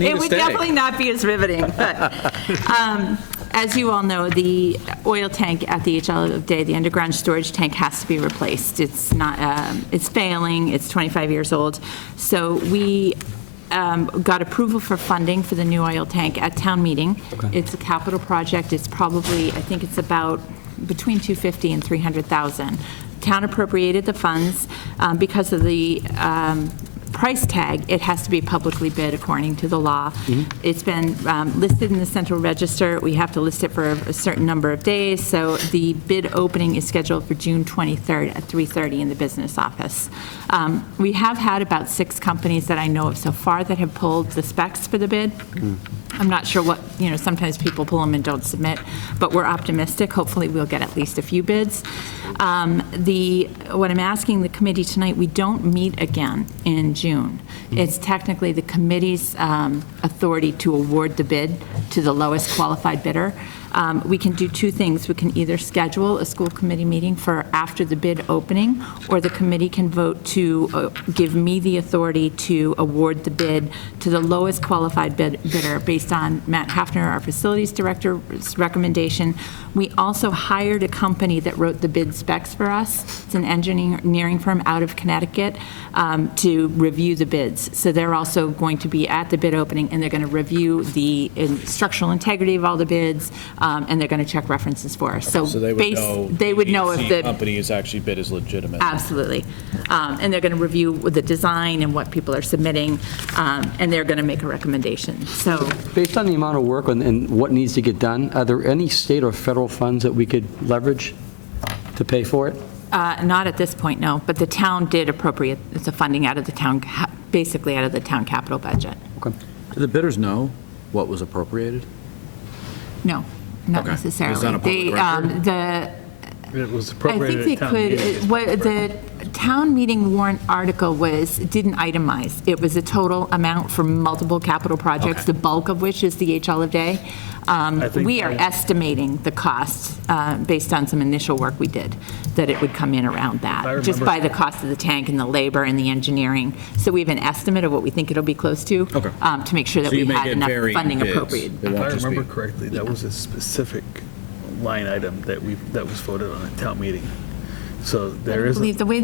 It would definitely not be as riveting, but as you all know, the oil tank at the HL of Day, the underground storage tank, has to be replaced. It's not, it's failing, it's 25 years old. So we got approval for funding for the new oil tank at town meeting. It's a capital project. It's probably, I think it's about between $250,000 and $300,000. Town appropriated the funds. Because of the price tag, it has to be publicly bid according to the law. It's been listed in the Central Register. We have to list it for a certain number of days, so the bid opening is scheduled for June 23rd at 3:30 in the business office. We have had about 6 companies that I know of so far that have pulled the specs for the bid. I'm not sure what, sometimes people pull them and don't submit, but we're optimistic. Hopefully, we'll get at least a few bids. What I'm asking the committee tonight, we don't meet again in June. It's technically the committee's authority to award the bid to the lowest qualified bidder. We can do 2 things. We can either schedule a school committee meeting for after the bid opening, or the committee can vote to give me the authority to award the bid to the lowest qualified bidder based on Matt Hafner, our facilities director's recommendation. We also hired a company that wrote the bid specs for us. It's an engineering firm out of Connecticut to review the bids. So they're also going to be at the bid opening, and they're going to review the structural integrity of all the bids, and they're going to check references for us. So So they would know. they would know if the company is actually bid as legitimate. Absolutely. And they're going to review the design and what people are submitting, and they're going to make a recommendation. So, Based on the amount of work and what needs to get done, are there any state or federal funds that we could leverage to pay for it? not at this point, no, but the town did appropriate the funding out of the town, basically out of the town capital budget. Okay. Do the bidders know what was appropriated? No, not Okay. necessarily. Is that a public They, record? It was I think appropriated they at town could, meeting. what the town meeting warrant article didn't itemize. It was a total amount for multiple capital projects, Okay. the bulk of which is the H. Olive Day. think We are I- estimating the cost, based on some initial work we did, that it would come in around I that, just remember- by the cost of the tank and the labor and the engineering. So we have an estimate of what we think it'll be close to. Okay. To make sure that So you we may had get enough varying funding bids. appropriated. They If won't I just be- remember correctly, that was a specific line item that was voted on at town meeting. So there I is, believe the way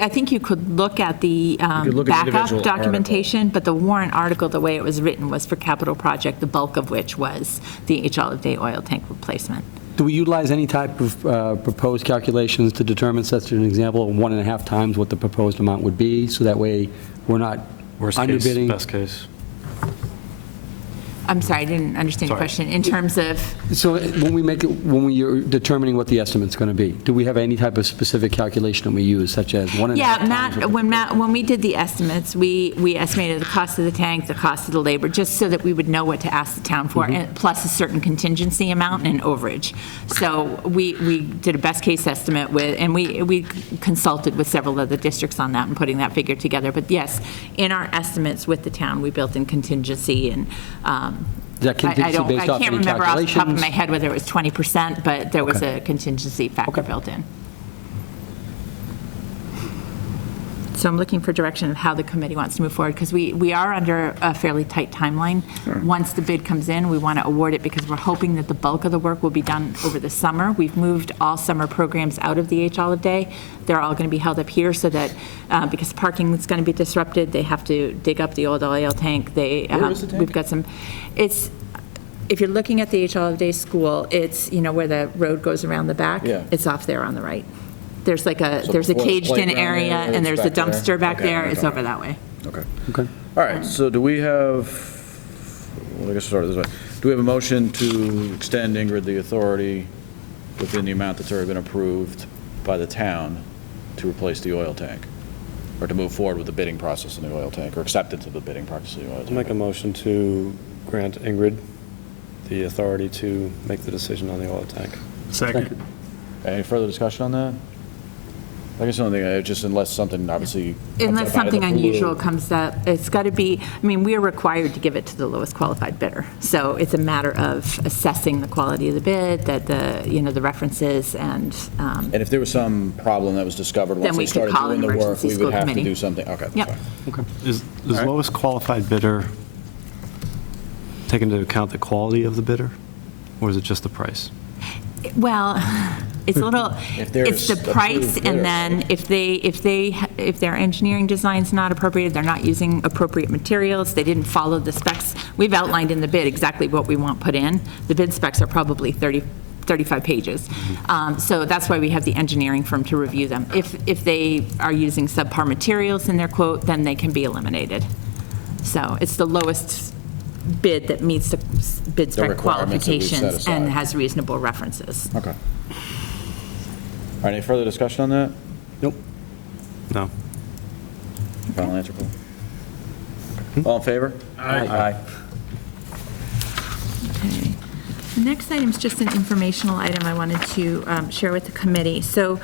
I think you could look at the could look at the backup individual documentation, but the warrant article, the way it was written, was for capital project, the bulk of which was the H. Olive Day oil tank replacement. Do we utilize any type of proposed calculations to determine, such an example, 1.5 times what the proposed amount would be, so that way we're not Worst case, underbidding? best case. I'm sorry, I didn't understand your Sorry. question. In terms of, So when we're determining what the estimate's going to be, do we have any type of specific calculation that we use, such as 1.5 yeah, times? when we did the estimates, we estimated the cost of the tank, the cost of the labor, just so that we would know what to ask the town for, and plus a certain contingency amount and overage. So we did a best-case estimate with, and we consulted with several other districts on that and putting that figure together. But yes, in our estimates with the town, we built in contingency, and Is that contingency based off I can't any remember off the top of calculations? my head whether it was 20%, but there was Okay. a contingency factor Okay. built in. So I'm looking for direction of how the committee wants to move forward, because we are under a fairly tight timeline. Once the bid comes in, we want to award it because we're hoping that the bulk of the work will be done over the summer. We've moved all summer programs out of the H. Olive Day. They're all going to be held up here so that, because parking is going to be disrupted, they have to dig up the old oil tank. Where is the tank? We've got some, if you're looking at the H. Olive Day School, it's, where the road goes around the back. Yeah. It's off there on the right. There's like So there's a before the caged-in playground area, area, and there's a it's back there? dumpster back Okay, there. okay, It's okay. over that way. Okay. Okay. All right, so do we have, well, I guess we'll start this way. Do we have a motion to extend Ingrid the authority within the amount that's already been approved by the town to replace the oil tank? Or to move forward with the bidding process in the oil tank, or acceptance of the bidding process in the oil I'll make tank? a motion to grant Ingrid the authority to make the decision on the oil tank. second. Any further discussion on that? I guess the only thing, just unless something obviously comes Unless up out of the something blue. unusual comes up, it's got to be, we are required to give it to the lowest qualified bidder. So it's a matter of assessing the quality of the bid, that the references, and, And if there was some problem that was discovered Then once we they could started call doing an the work, emergency we school would have to committee. do something, okay, that's Yep. fine. Is All right. lowest qualified bidder take into account the quality of the bidder? Or is it just the price? well, it's a little, If there's it's the approved price, bidders. and then if their engineering design's not appropriate, they're not using appropriate materials, they didn't follow the specs. We've outlined in the bid exactly what we want put in. The bid specs are probably 35 pages. So that's why we have the engineering firm to review them. If they are using subpar materials in their quote, then they can be eliminated. So it's the lowest bid that meets the bid spec requirements that we've set qualifications and aside. has reasonable references. Okay. All right, any further discussion on that? Nope. No. Final answer, Paul? All in favor? Aye. Okay. The next item is just an informational item I wanted to share with the committee. So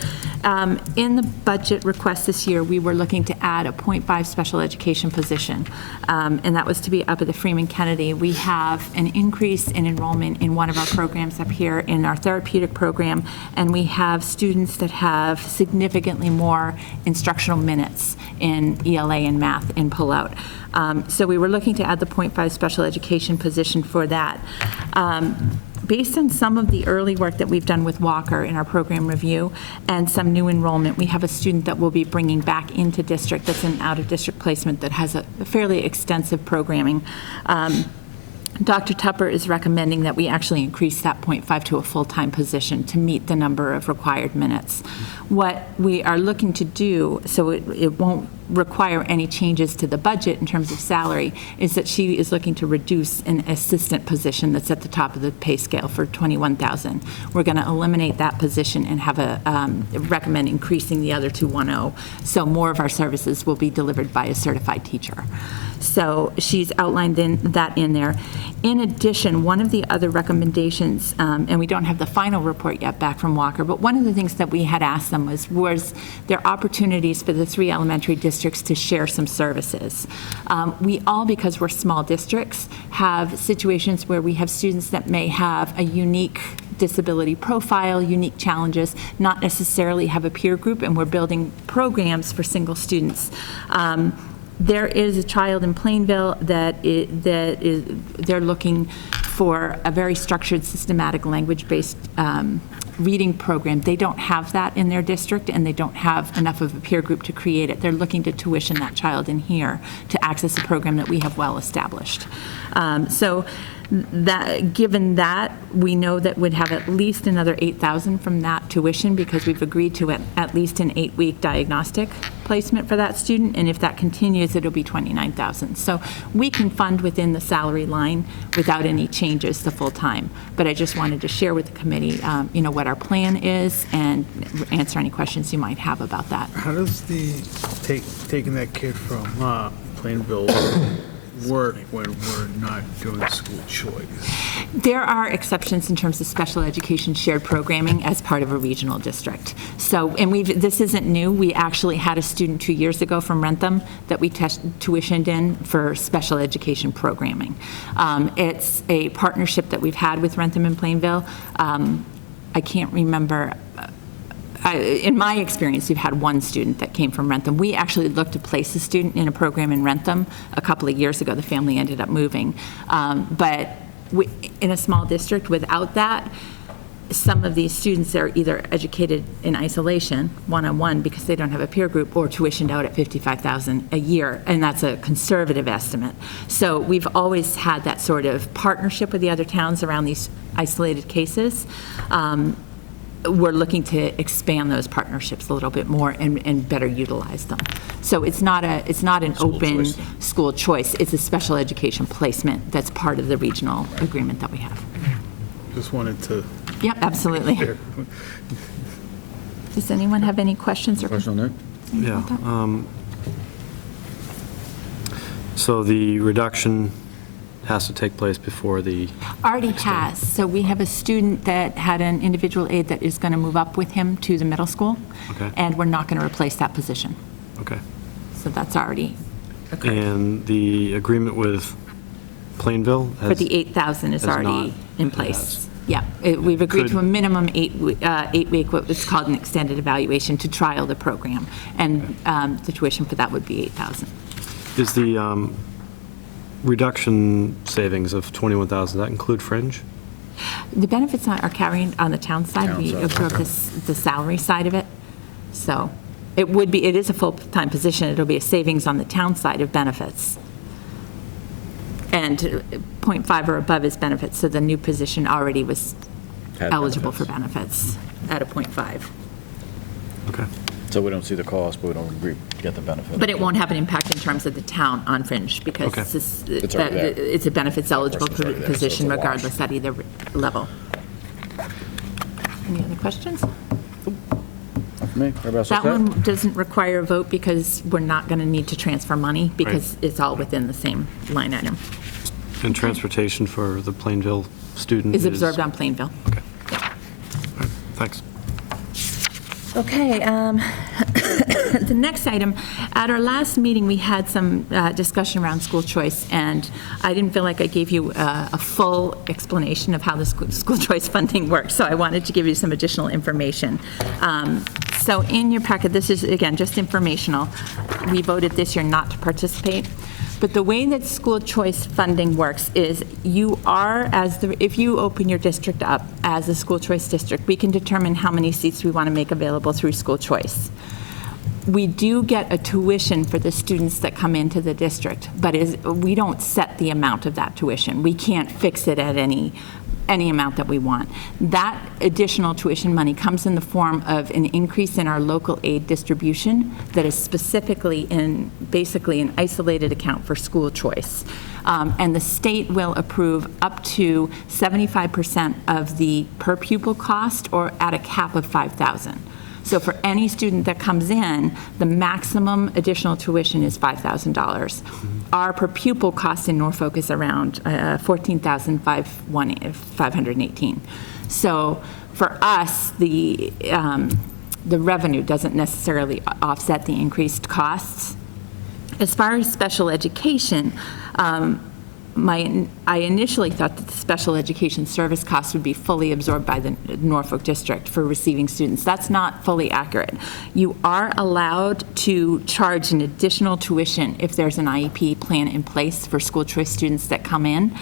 in the budget request this year, we were looking to add a .5 special education position, and that was to be up at the Freeman Kennedy. We have an increase in enrollment in one of our programs up here in our therapeutic program, and we have students that have significantly more instructional minutes in ELA and math in pullout. So we were looking to add the .5 special education position for that. Based on some of the early work that we've done with Walker in our program review and some new enrollment, we have a student that we'll be bringing back into district that's an out-of-district placement that has a fairly extensive programming. Dr. Tupper is recommending that we actually increase that .5 to a full-time position to meet the number of required minutes. What we are looking to do, so it won't require any changes to the budget in terms of salary, is that she is looking to reduce an assistant position that's at the top of the pay scale for $21,000. We're going to eliminate that position and have recommend increasing the other to 1.0. So more of our services will be delivered by a certified teacher. So she's outlined that in there. In addition, one of the other recommendations, and we don't have the final report yet back from Walker, but one of the things that we had asked them was there opportunities for the 3 elementary districts to share some services. We all, because we're small districts, have situations where we have students that may have a unique disability profile, unique challenges, not necessarily have a peer group, and we're building programs for single students. There is a child in Plainville that they're looking for a very structured, systematic, language-based reading program. They don't have that in their district, and they don't have enough of a peer group to create it. They're looking to tuition that child in here to access a program that we have well established. So that, given that, we know that we'd have at least another $8,000 from that tuition, because we've agreed to at least an 8-week diagnostic placement for that student, and if that continues, it'll be $29,000. So we can fund within the salary line without any changes to full-time. But I just wanted to share with the committee, what our plan is, and answer any questions you might have about that. How does the taking that kid from Plainville work when we're not doing school choice? There are exceptions in terms of special education shared programming as part of a regional district. So, and this isn't new. We actually had a student 2 years ago from Rentham that we tuitioned in for special education programming. It's a partnership that we've had with Rentham and Plainville. I can't remember. In my experience, we've had one student that came from Rentham. We actually looked to place a student in a program in Rentham a couple of years ago. The family ended up moving. But in a small district, without that, some of these students are either educated in isolation, one-on-one, because they don't have a peer group, or tuitioned out at $55,000 a year, and that's a conservative estimate. So we've always had that sort of partnership with the other towns around these isolated cases. We're looking to expand those partnerships a little bit more and better utilize them. So it's not an open school choice. It's a special education placement that's part of the regional agreement that we have. Just wanted to. Yep, absolutely. Does anyone have any questions or? Question on that? Yeah. So the reduction has to take place before the... Already has. So we have a student that had an individual aide that is going to move up with him to the middle school. Okay. And we're not going to replace that position. Okay. So that's already occurred. And the agreement with Plainville? For the 8,000 is has already not- in it place. has. Yeah, we've agreed to a Could- minimum 8-week, what is called an extended evaluation, to trial the program. And the tuition for that would be 8,000. Is the reduction savings of $21,000, that include fringe? The benefits are carrying on the town side. We Town side, absorb the salary side of it. So it is a full-time position. It'll be a savings on the town side of benefits. And 0.5 or above is benefits, so the new position already was Had eligible for benefits. benefits at a 0.5. Okay. So we don't see the cost, but we don't get the benefit. But it won't have an impact in terms of the town on fringe, because Okay. It's already there. it's a benefits eligible person's already there, so it's position a wash. regardless at either level. Any other questions? Not for me. Everybody else That okay? one doesn't require a vote because we're not going to need to transfer money because it's all within the same line item. And transportation for the Plainville student Is absorbed on Plainville. Okay. Yeah. All right, thanks. Okay, the next item, at our last meeting, we had some discussion around school choice, and I didn't feel like I gave you a full explanation of how the school choice funding works, so I wanted to give you some additional information. So in your packet, this is, again, just informational. We voted this year not to participate. But the way that school choice funding works is you are, if you open your district up as a school choice district, we can determine how many seats we want to make available through school choice. We do get a tuition for the students that come into the district, but we don't set the amount of that tuition. We can't fix it at any amount that we want. That additional tuition money comes in the form of an increase in our local aid distribution that is specifically basically an isolated account for school choice. And the state will approve up to 75% of the per pupil cost or at a cap of $5,000. So for any student that comes in, the maximum additional tuition is $5,000. Our per pupil cost in Norfolk is around $14,518. So for us, the revenue doesn't necessarily offset the increased costs. As far as special education, I initially thought that the special education service costs would be fully absorbed by the Norfolk district for receiving students. That's not fully accurate. You are allowed to charge an additional tuition if there's an IEP plan in place for school choice students that come in,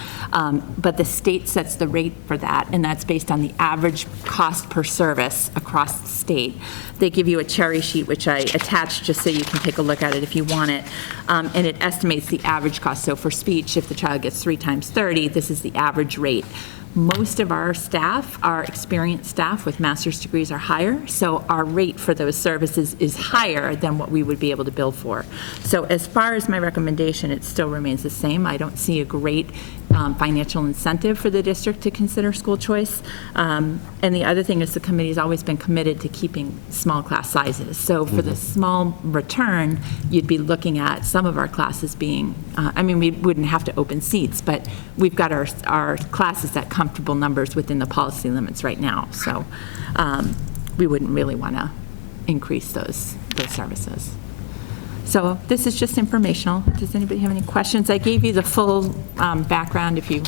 but the state sets the rate for that, and that's based on the average cost per service across the state. They give you a cherry sheet, which I attached just so you can take a look at it if you want it, and it estimates the average cost. So for speech, if the child gets 3 times 30, this is the average rate. Most of our staff, our experienced staff with master's degrees are higher, so our rate for those services is higher than what we would be able to bill for. So as far as my recommendation, it still remains the same. I don't see a great financial incentive for the district to consider school choice. And the other thing is the committee's always been committed to keeping small class sizes. So for the small return, you'd be looking at some of our classes being, we wouldn't have to open seats, but we've got our classes at comfortable numbers within the policy limits right now. So we wouldn't really want to increase those services. So this is just informational. Does anybody have any questions? I gave you the full background if you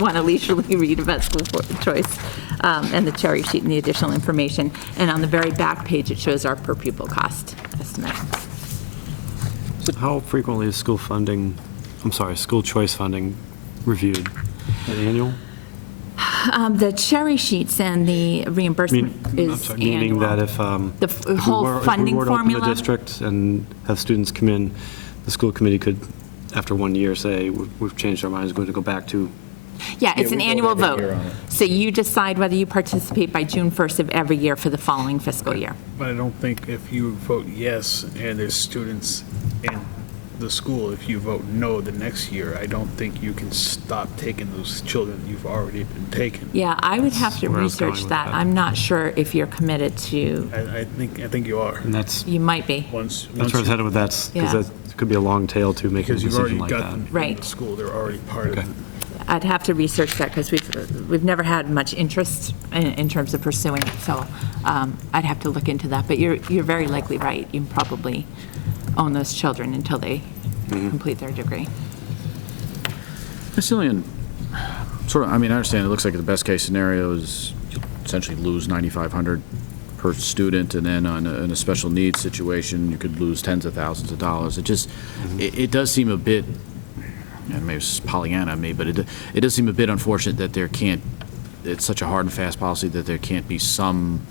want to leisurely read about school choice and the cherry sheet and the additional information. And on the very back page, it shows our per pupil cost estimate. How frequently is school choice funding reviewed? Annual? The cherry sheets and the reimbursement is annual. Meaning that if The whole funding if we were to open formula? the district and have students come in, the school committee could, after 1 year, say, we've changed our minds, we're going to go back to. Yeah, it's an we vote annual every vote. year on it. So you decide whether you participate by June 1st of every year for the following fiscal year. But I don't think if you vote yes and there's students in the school, if you vote no the next year, I don't think you can stop taking those children you've already been taking. Yeah, I would have to That's where I was going research with that. that. I'm not sure if you're committed to, I think you are. And that's you might be. Once where I was headed with that, because Yeah. that could be a long tail to making a because you've already decision like got that. them in Right. the school, they're already part of Okay. it. I'd have to research that because we've never had much interest in terms of pursuing it. So I'd have to look into that. But you're very likely right. You probably own those children until they complete their degree. Ms. Cillian, I understand it looks like the best case scenario is you essentially lose $9,500 per student, and then in a special needs situation, you could lose tens of thousands of dollars. It does seem a bit, and maybe it's Pollyanna of me, but it does seem a bit unfortunate that it's such a hard and fast policy that there can't be some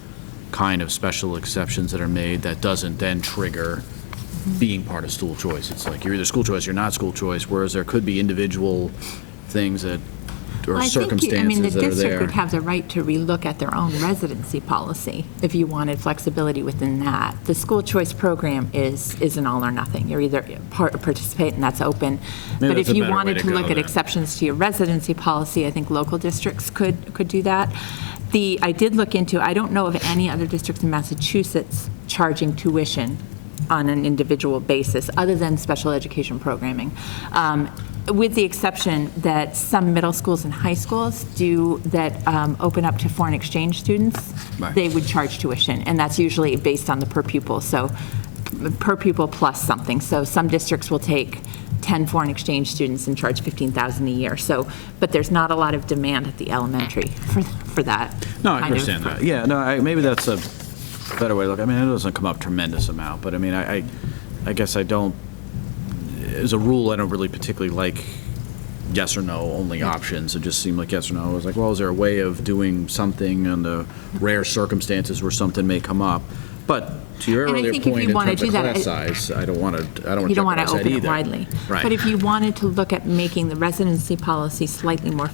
kind of special exceptions that are made that doesn't then trigger being part of school choice. It's like you're either school choice, you're not school choice, whereas there could be individual things or circumstances The that are district there. would have the right to relook at their own residency policy if you wanted flexibility within that. The school choice program is an all or nothing. You're either participate and that's open. Maybe But if that's a you better way wanted to to look go at then. exceptions to your residency policy, I think local districts could do that. I did look into, I don't know of any other districts in Massachusetts charging tuition on an individual basis, other than special education programming, with the exception that some middle schools and high schools do that open up to foreign exchange students. Right. They would charge tuition, and that's usually based on the per pupil, so per pupil plus something. So some districts will take 10 foreign exchange students and charge $15,000 a year. So, but there's not a lot of demand at the elementary for that. No, I kind of- understand that. Yeah, no, maybe that's a better way to look. It doesn't come up tremendous amount, but I guess I don't, as a rule, I don't really particularly like yes or no only options. It just seemed like yes or no. I was like, well, is there a way of doing something in the rare circumstances where something may come up? But to your And I earlier think if point you in wanna terms of do that, class size, I don't want to You don't want to jeopardize that open it either. widely. Right. But if you wanted to look at making the residency policy slightly more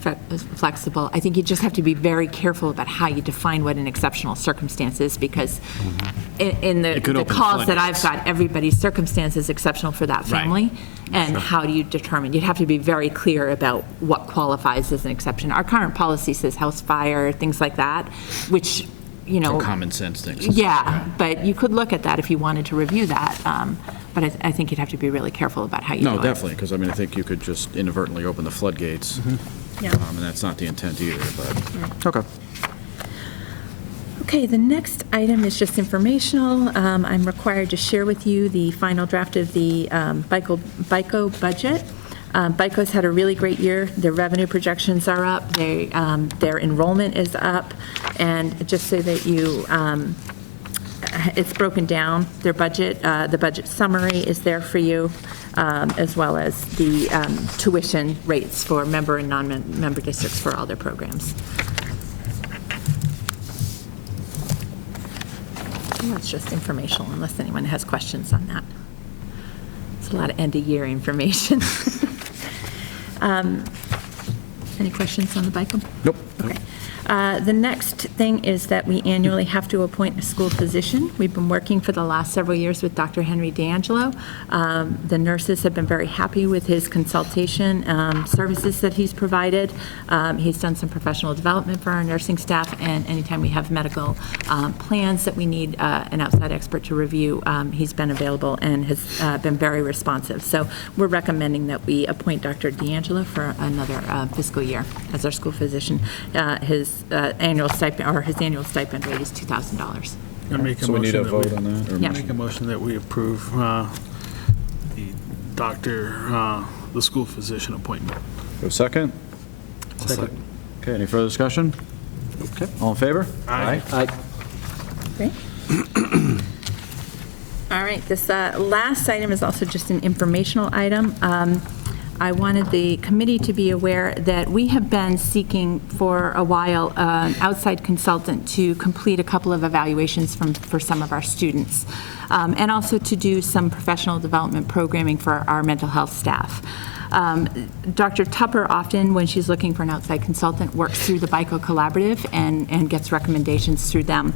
flexible, I think you just have to be very careful about how you define what an exceptional circumstance is, because in It could the open calls that I've floodgates. got, everybody's circumstance is exceptional for that Right. family. And how do you determine? You'd have to be very clear about what qualifies as an exception. Our current policy says house fire, things like that, which, you know. Some common sense things. Yeah, but you could look at that if you wanted to review that. But I think you'd have to be really careful about how you do it. No, definitely, because I mean, I think you could just inadvertently open the floodgates, Yeah. and that's not the intent either, but, okay. Okay, the next item is just informational. I'm required to share with you the final draft of the BICO budget. BICO's had a really great year. Their revenue projections are up, their enrollment is up, and just so that you, it's broken down, their budget, the budget summary is there for you, as well as the tuition rates for member and non-member districts for all their programs. That's just informational, unless anyone has questions on that. It's a lot of end-of-year information. Any questions on the BICOM? Nope. Okay. The next thing is that we annually have to appoint a school physician. We've been working for the last several years with Dr. Henry D'Angelo. The nurses have been very happy with his consultation services that he's provided. He's done some professional development for our nursing staff, and anytime we have medical plans that we need an outside expert to review, he's been available and has been very responsive. So we're recommending that we appoint Dr. D'Angelo for another fiscal year as our school physician. His annual stipend rate is $2,000. I make a So we need a motion that vote on that? or Yeah. Make a motion that we approve the school physician appointment. Go second? Second. Okay, any further discussion? Okay, all in favor? Aye. Great. All right, this last item is also just an informational item. I wanted the committee to be aware that we have been seeking for a while an outside consultant to complete a couple of evaluations for some of our students, and also to do some professional development programming for our mental health staff. Dr. Tupper often, when she's looking for an outside consultant, works through the BICO Collaborative and gets recommendations through them.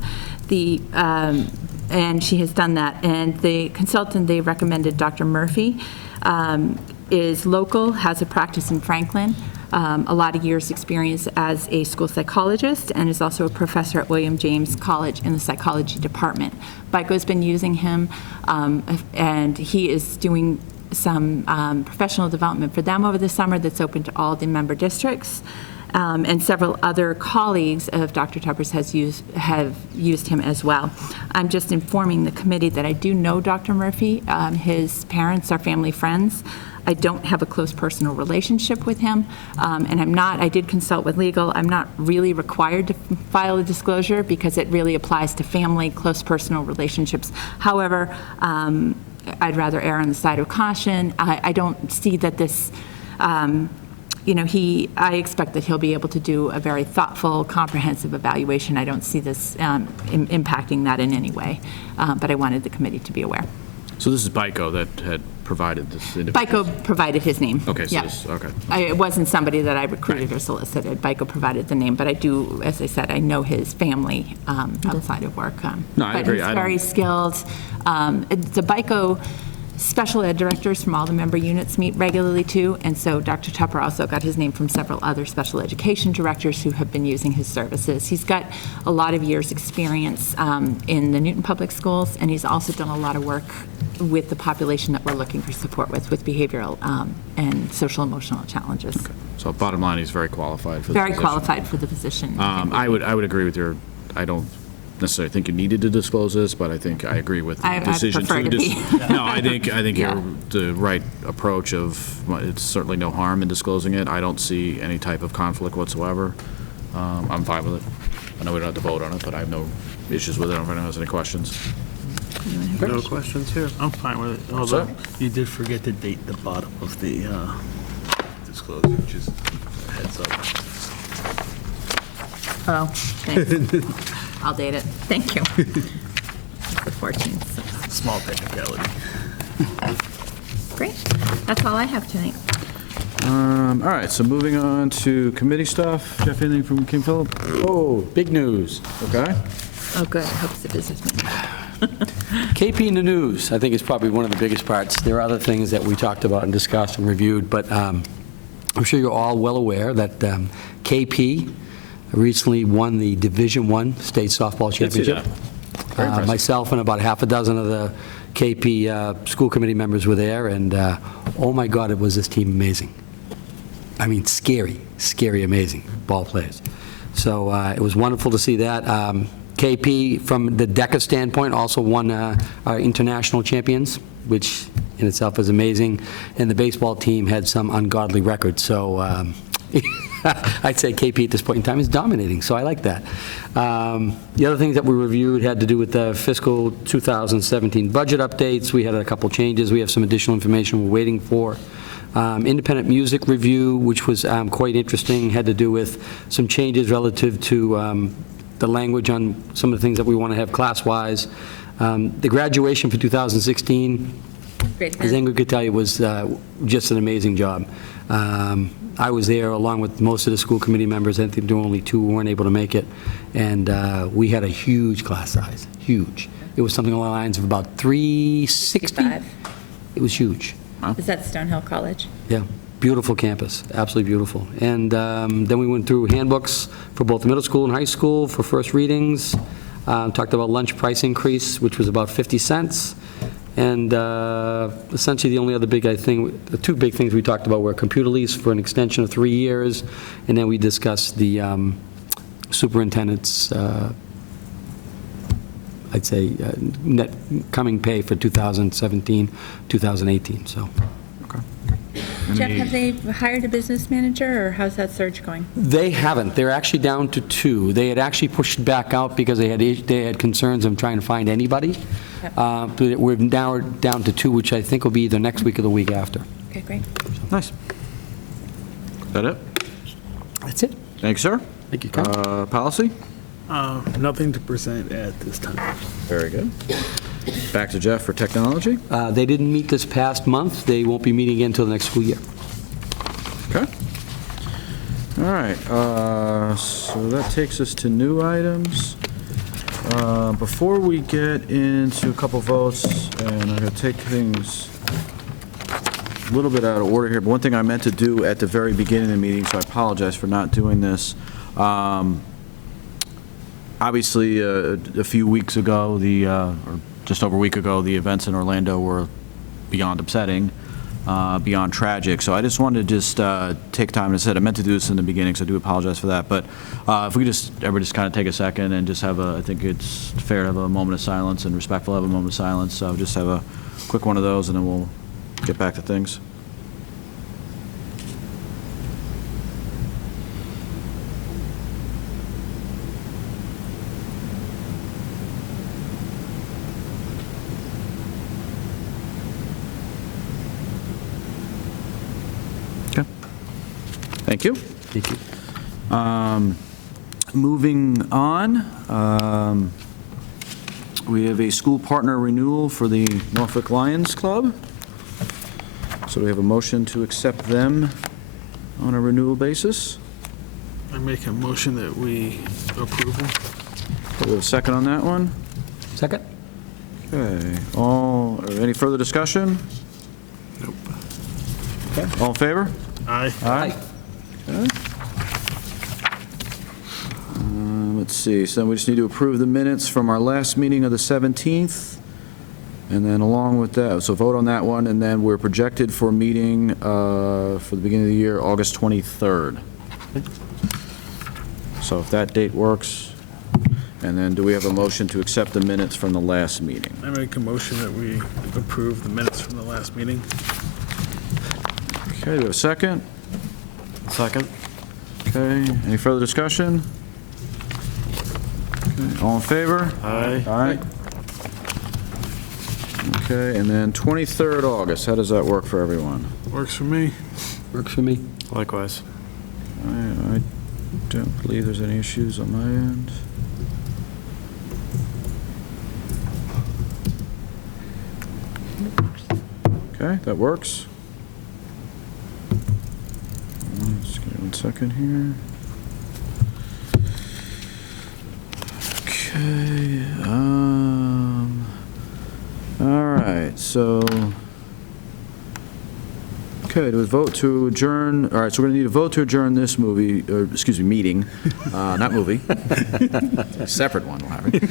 And she has done that. And the consultant they recommended, Dr. Murphy, is local, has a practice in Franklin, a lot of years' experience as a school psychologist, and is also a professor at William James College in the psychology department. BICO's been using him, and he is doing some professional development for them over the summer that's open to all the member districts. And several other colleagues of Dr. Tupper's have used him as well. I'm just informing the committee that I do know Dr. Murphy. His parents are family friends. I don't have a close personal relationship with him, and I did consult with legal. I'm not really required to file a disclosure because it really applies to family, close personal relationships. However, I'd rather err on the side of caution. I don't see that this, I expect that he'll be able to do a very thoughtful, comprehensive evaluation. I don't see this impacting that in any way, but I wanted the committee to be aware. So this is BICO that had provided this individual? BICO provided his name. Okay, so Yeah. okay. It wasn't somebody that I recruited or solicited. BICO provided the name, but I do, as I said, I know his family outside of work. No, I agree. But I he's don't- very skilled. The BICO special ed directors from all the member units meet regularly too, and so Dr. Tupper also got his name from several other special education directors who have been using his services. He's got a lot of years' experience in the Newton Public Schools, and he's also done a lot of work with the population that we're looking for support with behavioral and social emotional challenges. So bottom line, he's very qualified for the Very position. qualified for the position. I would agree with I don't necessarily think you needed to disclose this, but I think I agree with the I decision prefer to be. No, I think Yeah. you're the right approach of, it's certainly no harm in disclosing it. I don't see any type of conflict whatsoever. I'm fine with it. I know we don't have to vote on it, but I have no issues with it. I don't know if anyone has any questions. No questions here? I'm fine with it, although you did forget to date the bottom of the disclosure, just a heads up. Oh, thanks. I'll date it. Thank you. 14th. So, Small technicality. great. That's all I have tonight. All right, so moving on to committee stuff. Jeff, anything from King Philip? Oh, big news. Okay. Oh, good. I hope it's a business meeting. KP in the news, I think, is probably one of the biggest parts. There are other things that we talked about and discussed and reviewed, but I'm sure you're all well aware that KP recently won the Division I State Softball Did see Championship. that. Very impressive. Myself and about half a dozen of the KP school committee members were there, and oh my God, was this team amazing. I mean, scary, amazing ball players. So it was wonderful to see that. KP, from the DECA standpoint, also won our international champions, which in itself is amazing. And the baseball team had some ungodly records. So I'd say KP at this point in time is dominating, so I like that. The other things that we reviewed had to do with the fiscal 2017 budget updates. We had a couple changes. We have some additional information we're waiting for. Independent music review, which was quite interesting, had to do with some changes relative to the language on some of the things that we want to have class-wise. The graduation for 2016, Great. as Ingrid could tell you, was just an amazing job. I was there along with most of the school committee members. I think there were only two who weren't able to make it. And we had a huge class size, huge. It was something along the lines of about 360. 65. It was huge. Is that Stonehill College? Yeah, beautiful campus, absolutely beautiful. And then we went through handbooks for both the middle school and high school for first readings. Talked about lunch price increase, which was about 50 cents. And essentially the only other the two big things we talked about were computer lease for an extension of 3 years, and then we discussed the superintendent's, I'd say, net coming pay for 2017, 2018, so. Jeff, have they hired a business manager, or how's that search going? They haven't. They're actually down to 2. They had actually pushed back out because they had concerns of trying to find anybody. Yep. But we're now down to 2, which I think will be either next week or the week after. Okay, great. Nice. Is that it? That's it. Thank you, sir. Thank you, Ken. Policy? Nothing to present at this time. Very good. Back to Jeff for technology. They didn't meet this past month. They won't be meeting again until the next school year. Okay. All right, so that takes us to new items. Before we get into a couple votes, and I'm going to take things a little bit out of order here, but one thing I meant to do at the very beginning of the meeting, so I apologize for not doing this. Obviously, a few weeks ago, or just over a week ago, the events in Orlando were beyond upsetting, beyond tragic. So I just wanted to take time, and I meant to do this in the beginning, so I do apologize for that. But if we could everybody just kind of take a second and just have I think it's fair to have a moment of silence and respectful to have a moment of silence. So just have a quick one of those, and then we'll get back to things. Thank you. Thank you. Moving on, we have a school partner renewal for the Norfolk Lions Club. So we have a motion to accept them on a renewal basis. I make a motion that we approve them. Do we have a second on that one? Second? Okay. Any further discussion? Nope. Okay. All in favor? Aye. Aye. Okay. Let's see, so then we just need to approve the minutes from our last meeting of the 17th, and then along with that, so vote on that one, and then we're projected for a meeting for the beginning of the year, August 23rd. So if that date works, and then do we have a motion to accept the minutes from the last meeting? I make a motion that we approve the minutes from the last meeting. Okay, do we have a second? Second? Okay, any further discussion? Okay, all in favor? Aye. Aye. Okay, and then 23rd August, how does that work for everyone? Works for me. Works for me. Likewise. I don't believe there's any issues on my end. Okay, that works. Just give me 1 second here. Okay, all right, so, okay, do we vote to adjourn? All right, so we're gonna need a vote to adjourn this meeting, not movie. Separate one, we'll have it.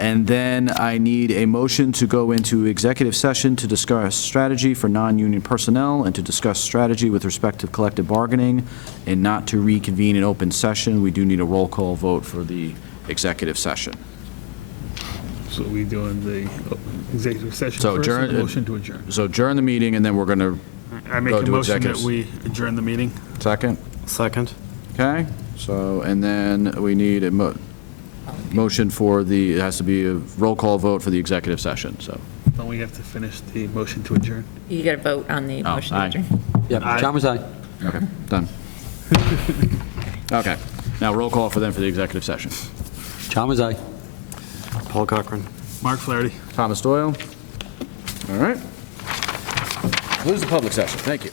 And then I need a motion to go into executive session to discuss strategy for non-union personnel and to discuss strategy with respect to collective bargaining and not to reconvene in open session. We do need a roll call vote for the executive session. So we doing the executive session So first, or adjourn- the motion to adjourn? So adjourn the meeting, and then we're going to, I make Go a to motion that executives. we adjourn the meeting. second? Second? Okay, so, and then we need a motion for the, it has to be a roll call vote for the executive session, so. Don't we have to finish the motion to adjourn? You got to vote on the Oh, motion to aye. adjourn. Yep, Aye. Chalmers, aye. Okay, done. Okay, now roll call for them for the executive session. Chalmers, aye. Paul Cochran. Mark Flaherty. Thomas Doyle? All right. Close the public session, thank you.